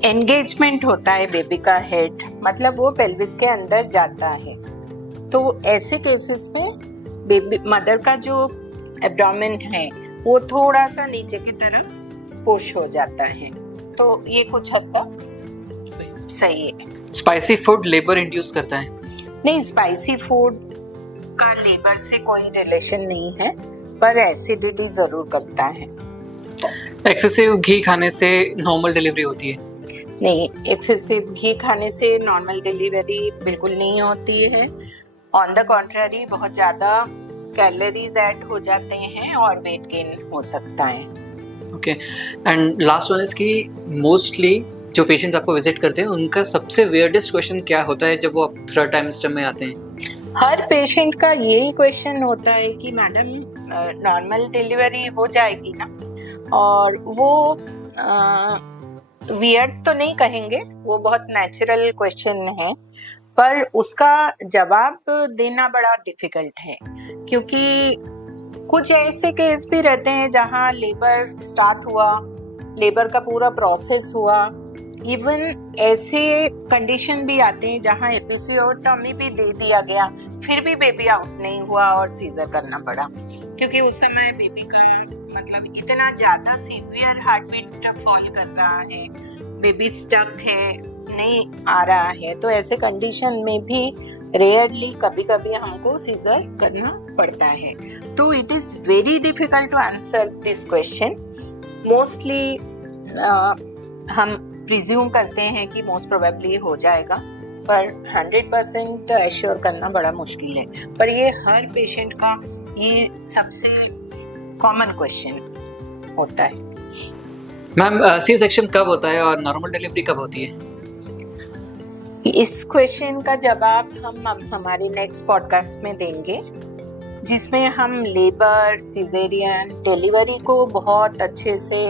Engagement होता है बेबी का हेड, मतलब वो पेल्विस के अंदर जाता है, तो ऐसे केसेस में बेबी मदर का जो एब्डोमेन है वो थोड़ा सा नीचे की तरफ पुश हो जाता है, तो ये कुछ हद तक सही है। स्पाइसी फूड लेबर इंड्यूस करता है? नहीं, स्पाइसी फूड का लेबर से कोई रिलेशन नहीं है, पर एसिडिटी जरूर करता है। एक्सेसिव घी खाने से नॉर्मल डिलीवरी होती है? नहीं, एक्सेसिव घी खाने से नॉर्मल डिलीवरी बिल्कुल नहीं होती है। ऑन द कॉन्ट्ररी बहुत ज़्यादा कैलोरीज ऐड हो जाते हैं और वेट गेन हो सकता है। Okay, and last one is कि मोस्टली जो पेशेंट्स आपको विजिट करते हैं उनका सबसे वियर्डेस्ट क्वेश्चन क्या होता है जब वो थर्ड टाइमेस्टर में आते हैं? हर पेशेंट का यही क्वेश्चन होता है कि मैडम नॉर्मल डिलीवरी हो जाएगी ना, और वो वियर्ड तो नहीं कहेंगे, वो बहुत नेचुरल क्वेश्चन है, पर उसका जवाब देना बड़ा डिफिकल्ट है, क्योंकि कुछ ऐसे केस भी रहते हैं जहाँ लेबर स्टार्ट हुआ, लेबर का पूरा प्रोसेस हुआ, इवन ऐसे कंडीशन भी आते हैं जहाँ एपिसियोटॉमी भी दे दिया गया, फिर भी बेबी आउट नहीं हुआ और सीजर करना पड़ा, क्योंकि उस समय बेबी का मतलब इतना ज्यादा सीवियर हार्ट बीट फॉल कर रहा है, बेबी स्टक है, नहीं आ रहा है, तो ऐसे कंडीशन में भी रेयरली कभी कभी हमको सीजर करना पड़ता है। तो it is very difficult to answer this question. Mostly हम प्रिज्यूम करते हैं कि मोस्ट प्रोबेबली हो जाएगा, पर 100% एश्योर करना बड़ा मुश्किल है, पर ये हर पेशेंट का ये सबसे कॉमन क्वेश्चन होता है। मैम, सी सेक्शन कब होता है और नॉर्मल डिलीवरी कब होती है? इस क्वेश्चन का जवाब हम हमारे नेक्स्ट पॉडकास्ट में देंगे, जिसमें हम लेबर, सिजेरियन, डिलीवरी को बहुत अच्छे से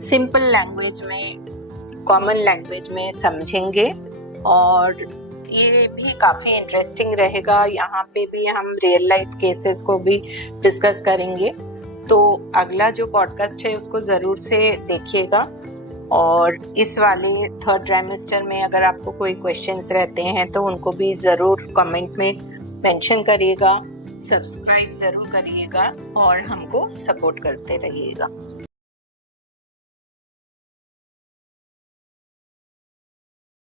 सिंपल लैंग्वेज में, कॉमन लैंग्वेज में समझेंगे, और ये भी काफ़ी इंटरेस्टिंग रहेगा। यहाँ पे भी हम रियल लाइफ केसेस को भी डिस्कस करेंगे, तो अगला जो पॉडकास्ट है उसको ज़रूर से देखिएगा। और इस वाले थर्ड ट्राइमेस्टर में अगर आपको कोई क्वेश्चंस रहते हैं तो उनको भी ज़रूर कमेंट में मेंशन करिएगा, सब्सक्राइब ज़रूर करिएगा और हमको सपोर्ट करते रहिएगा।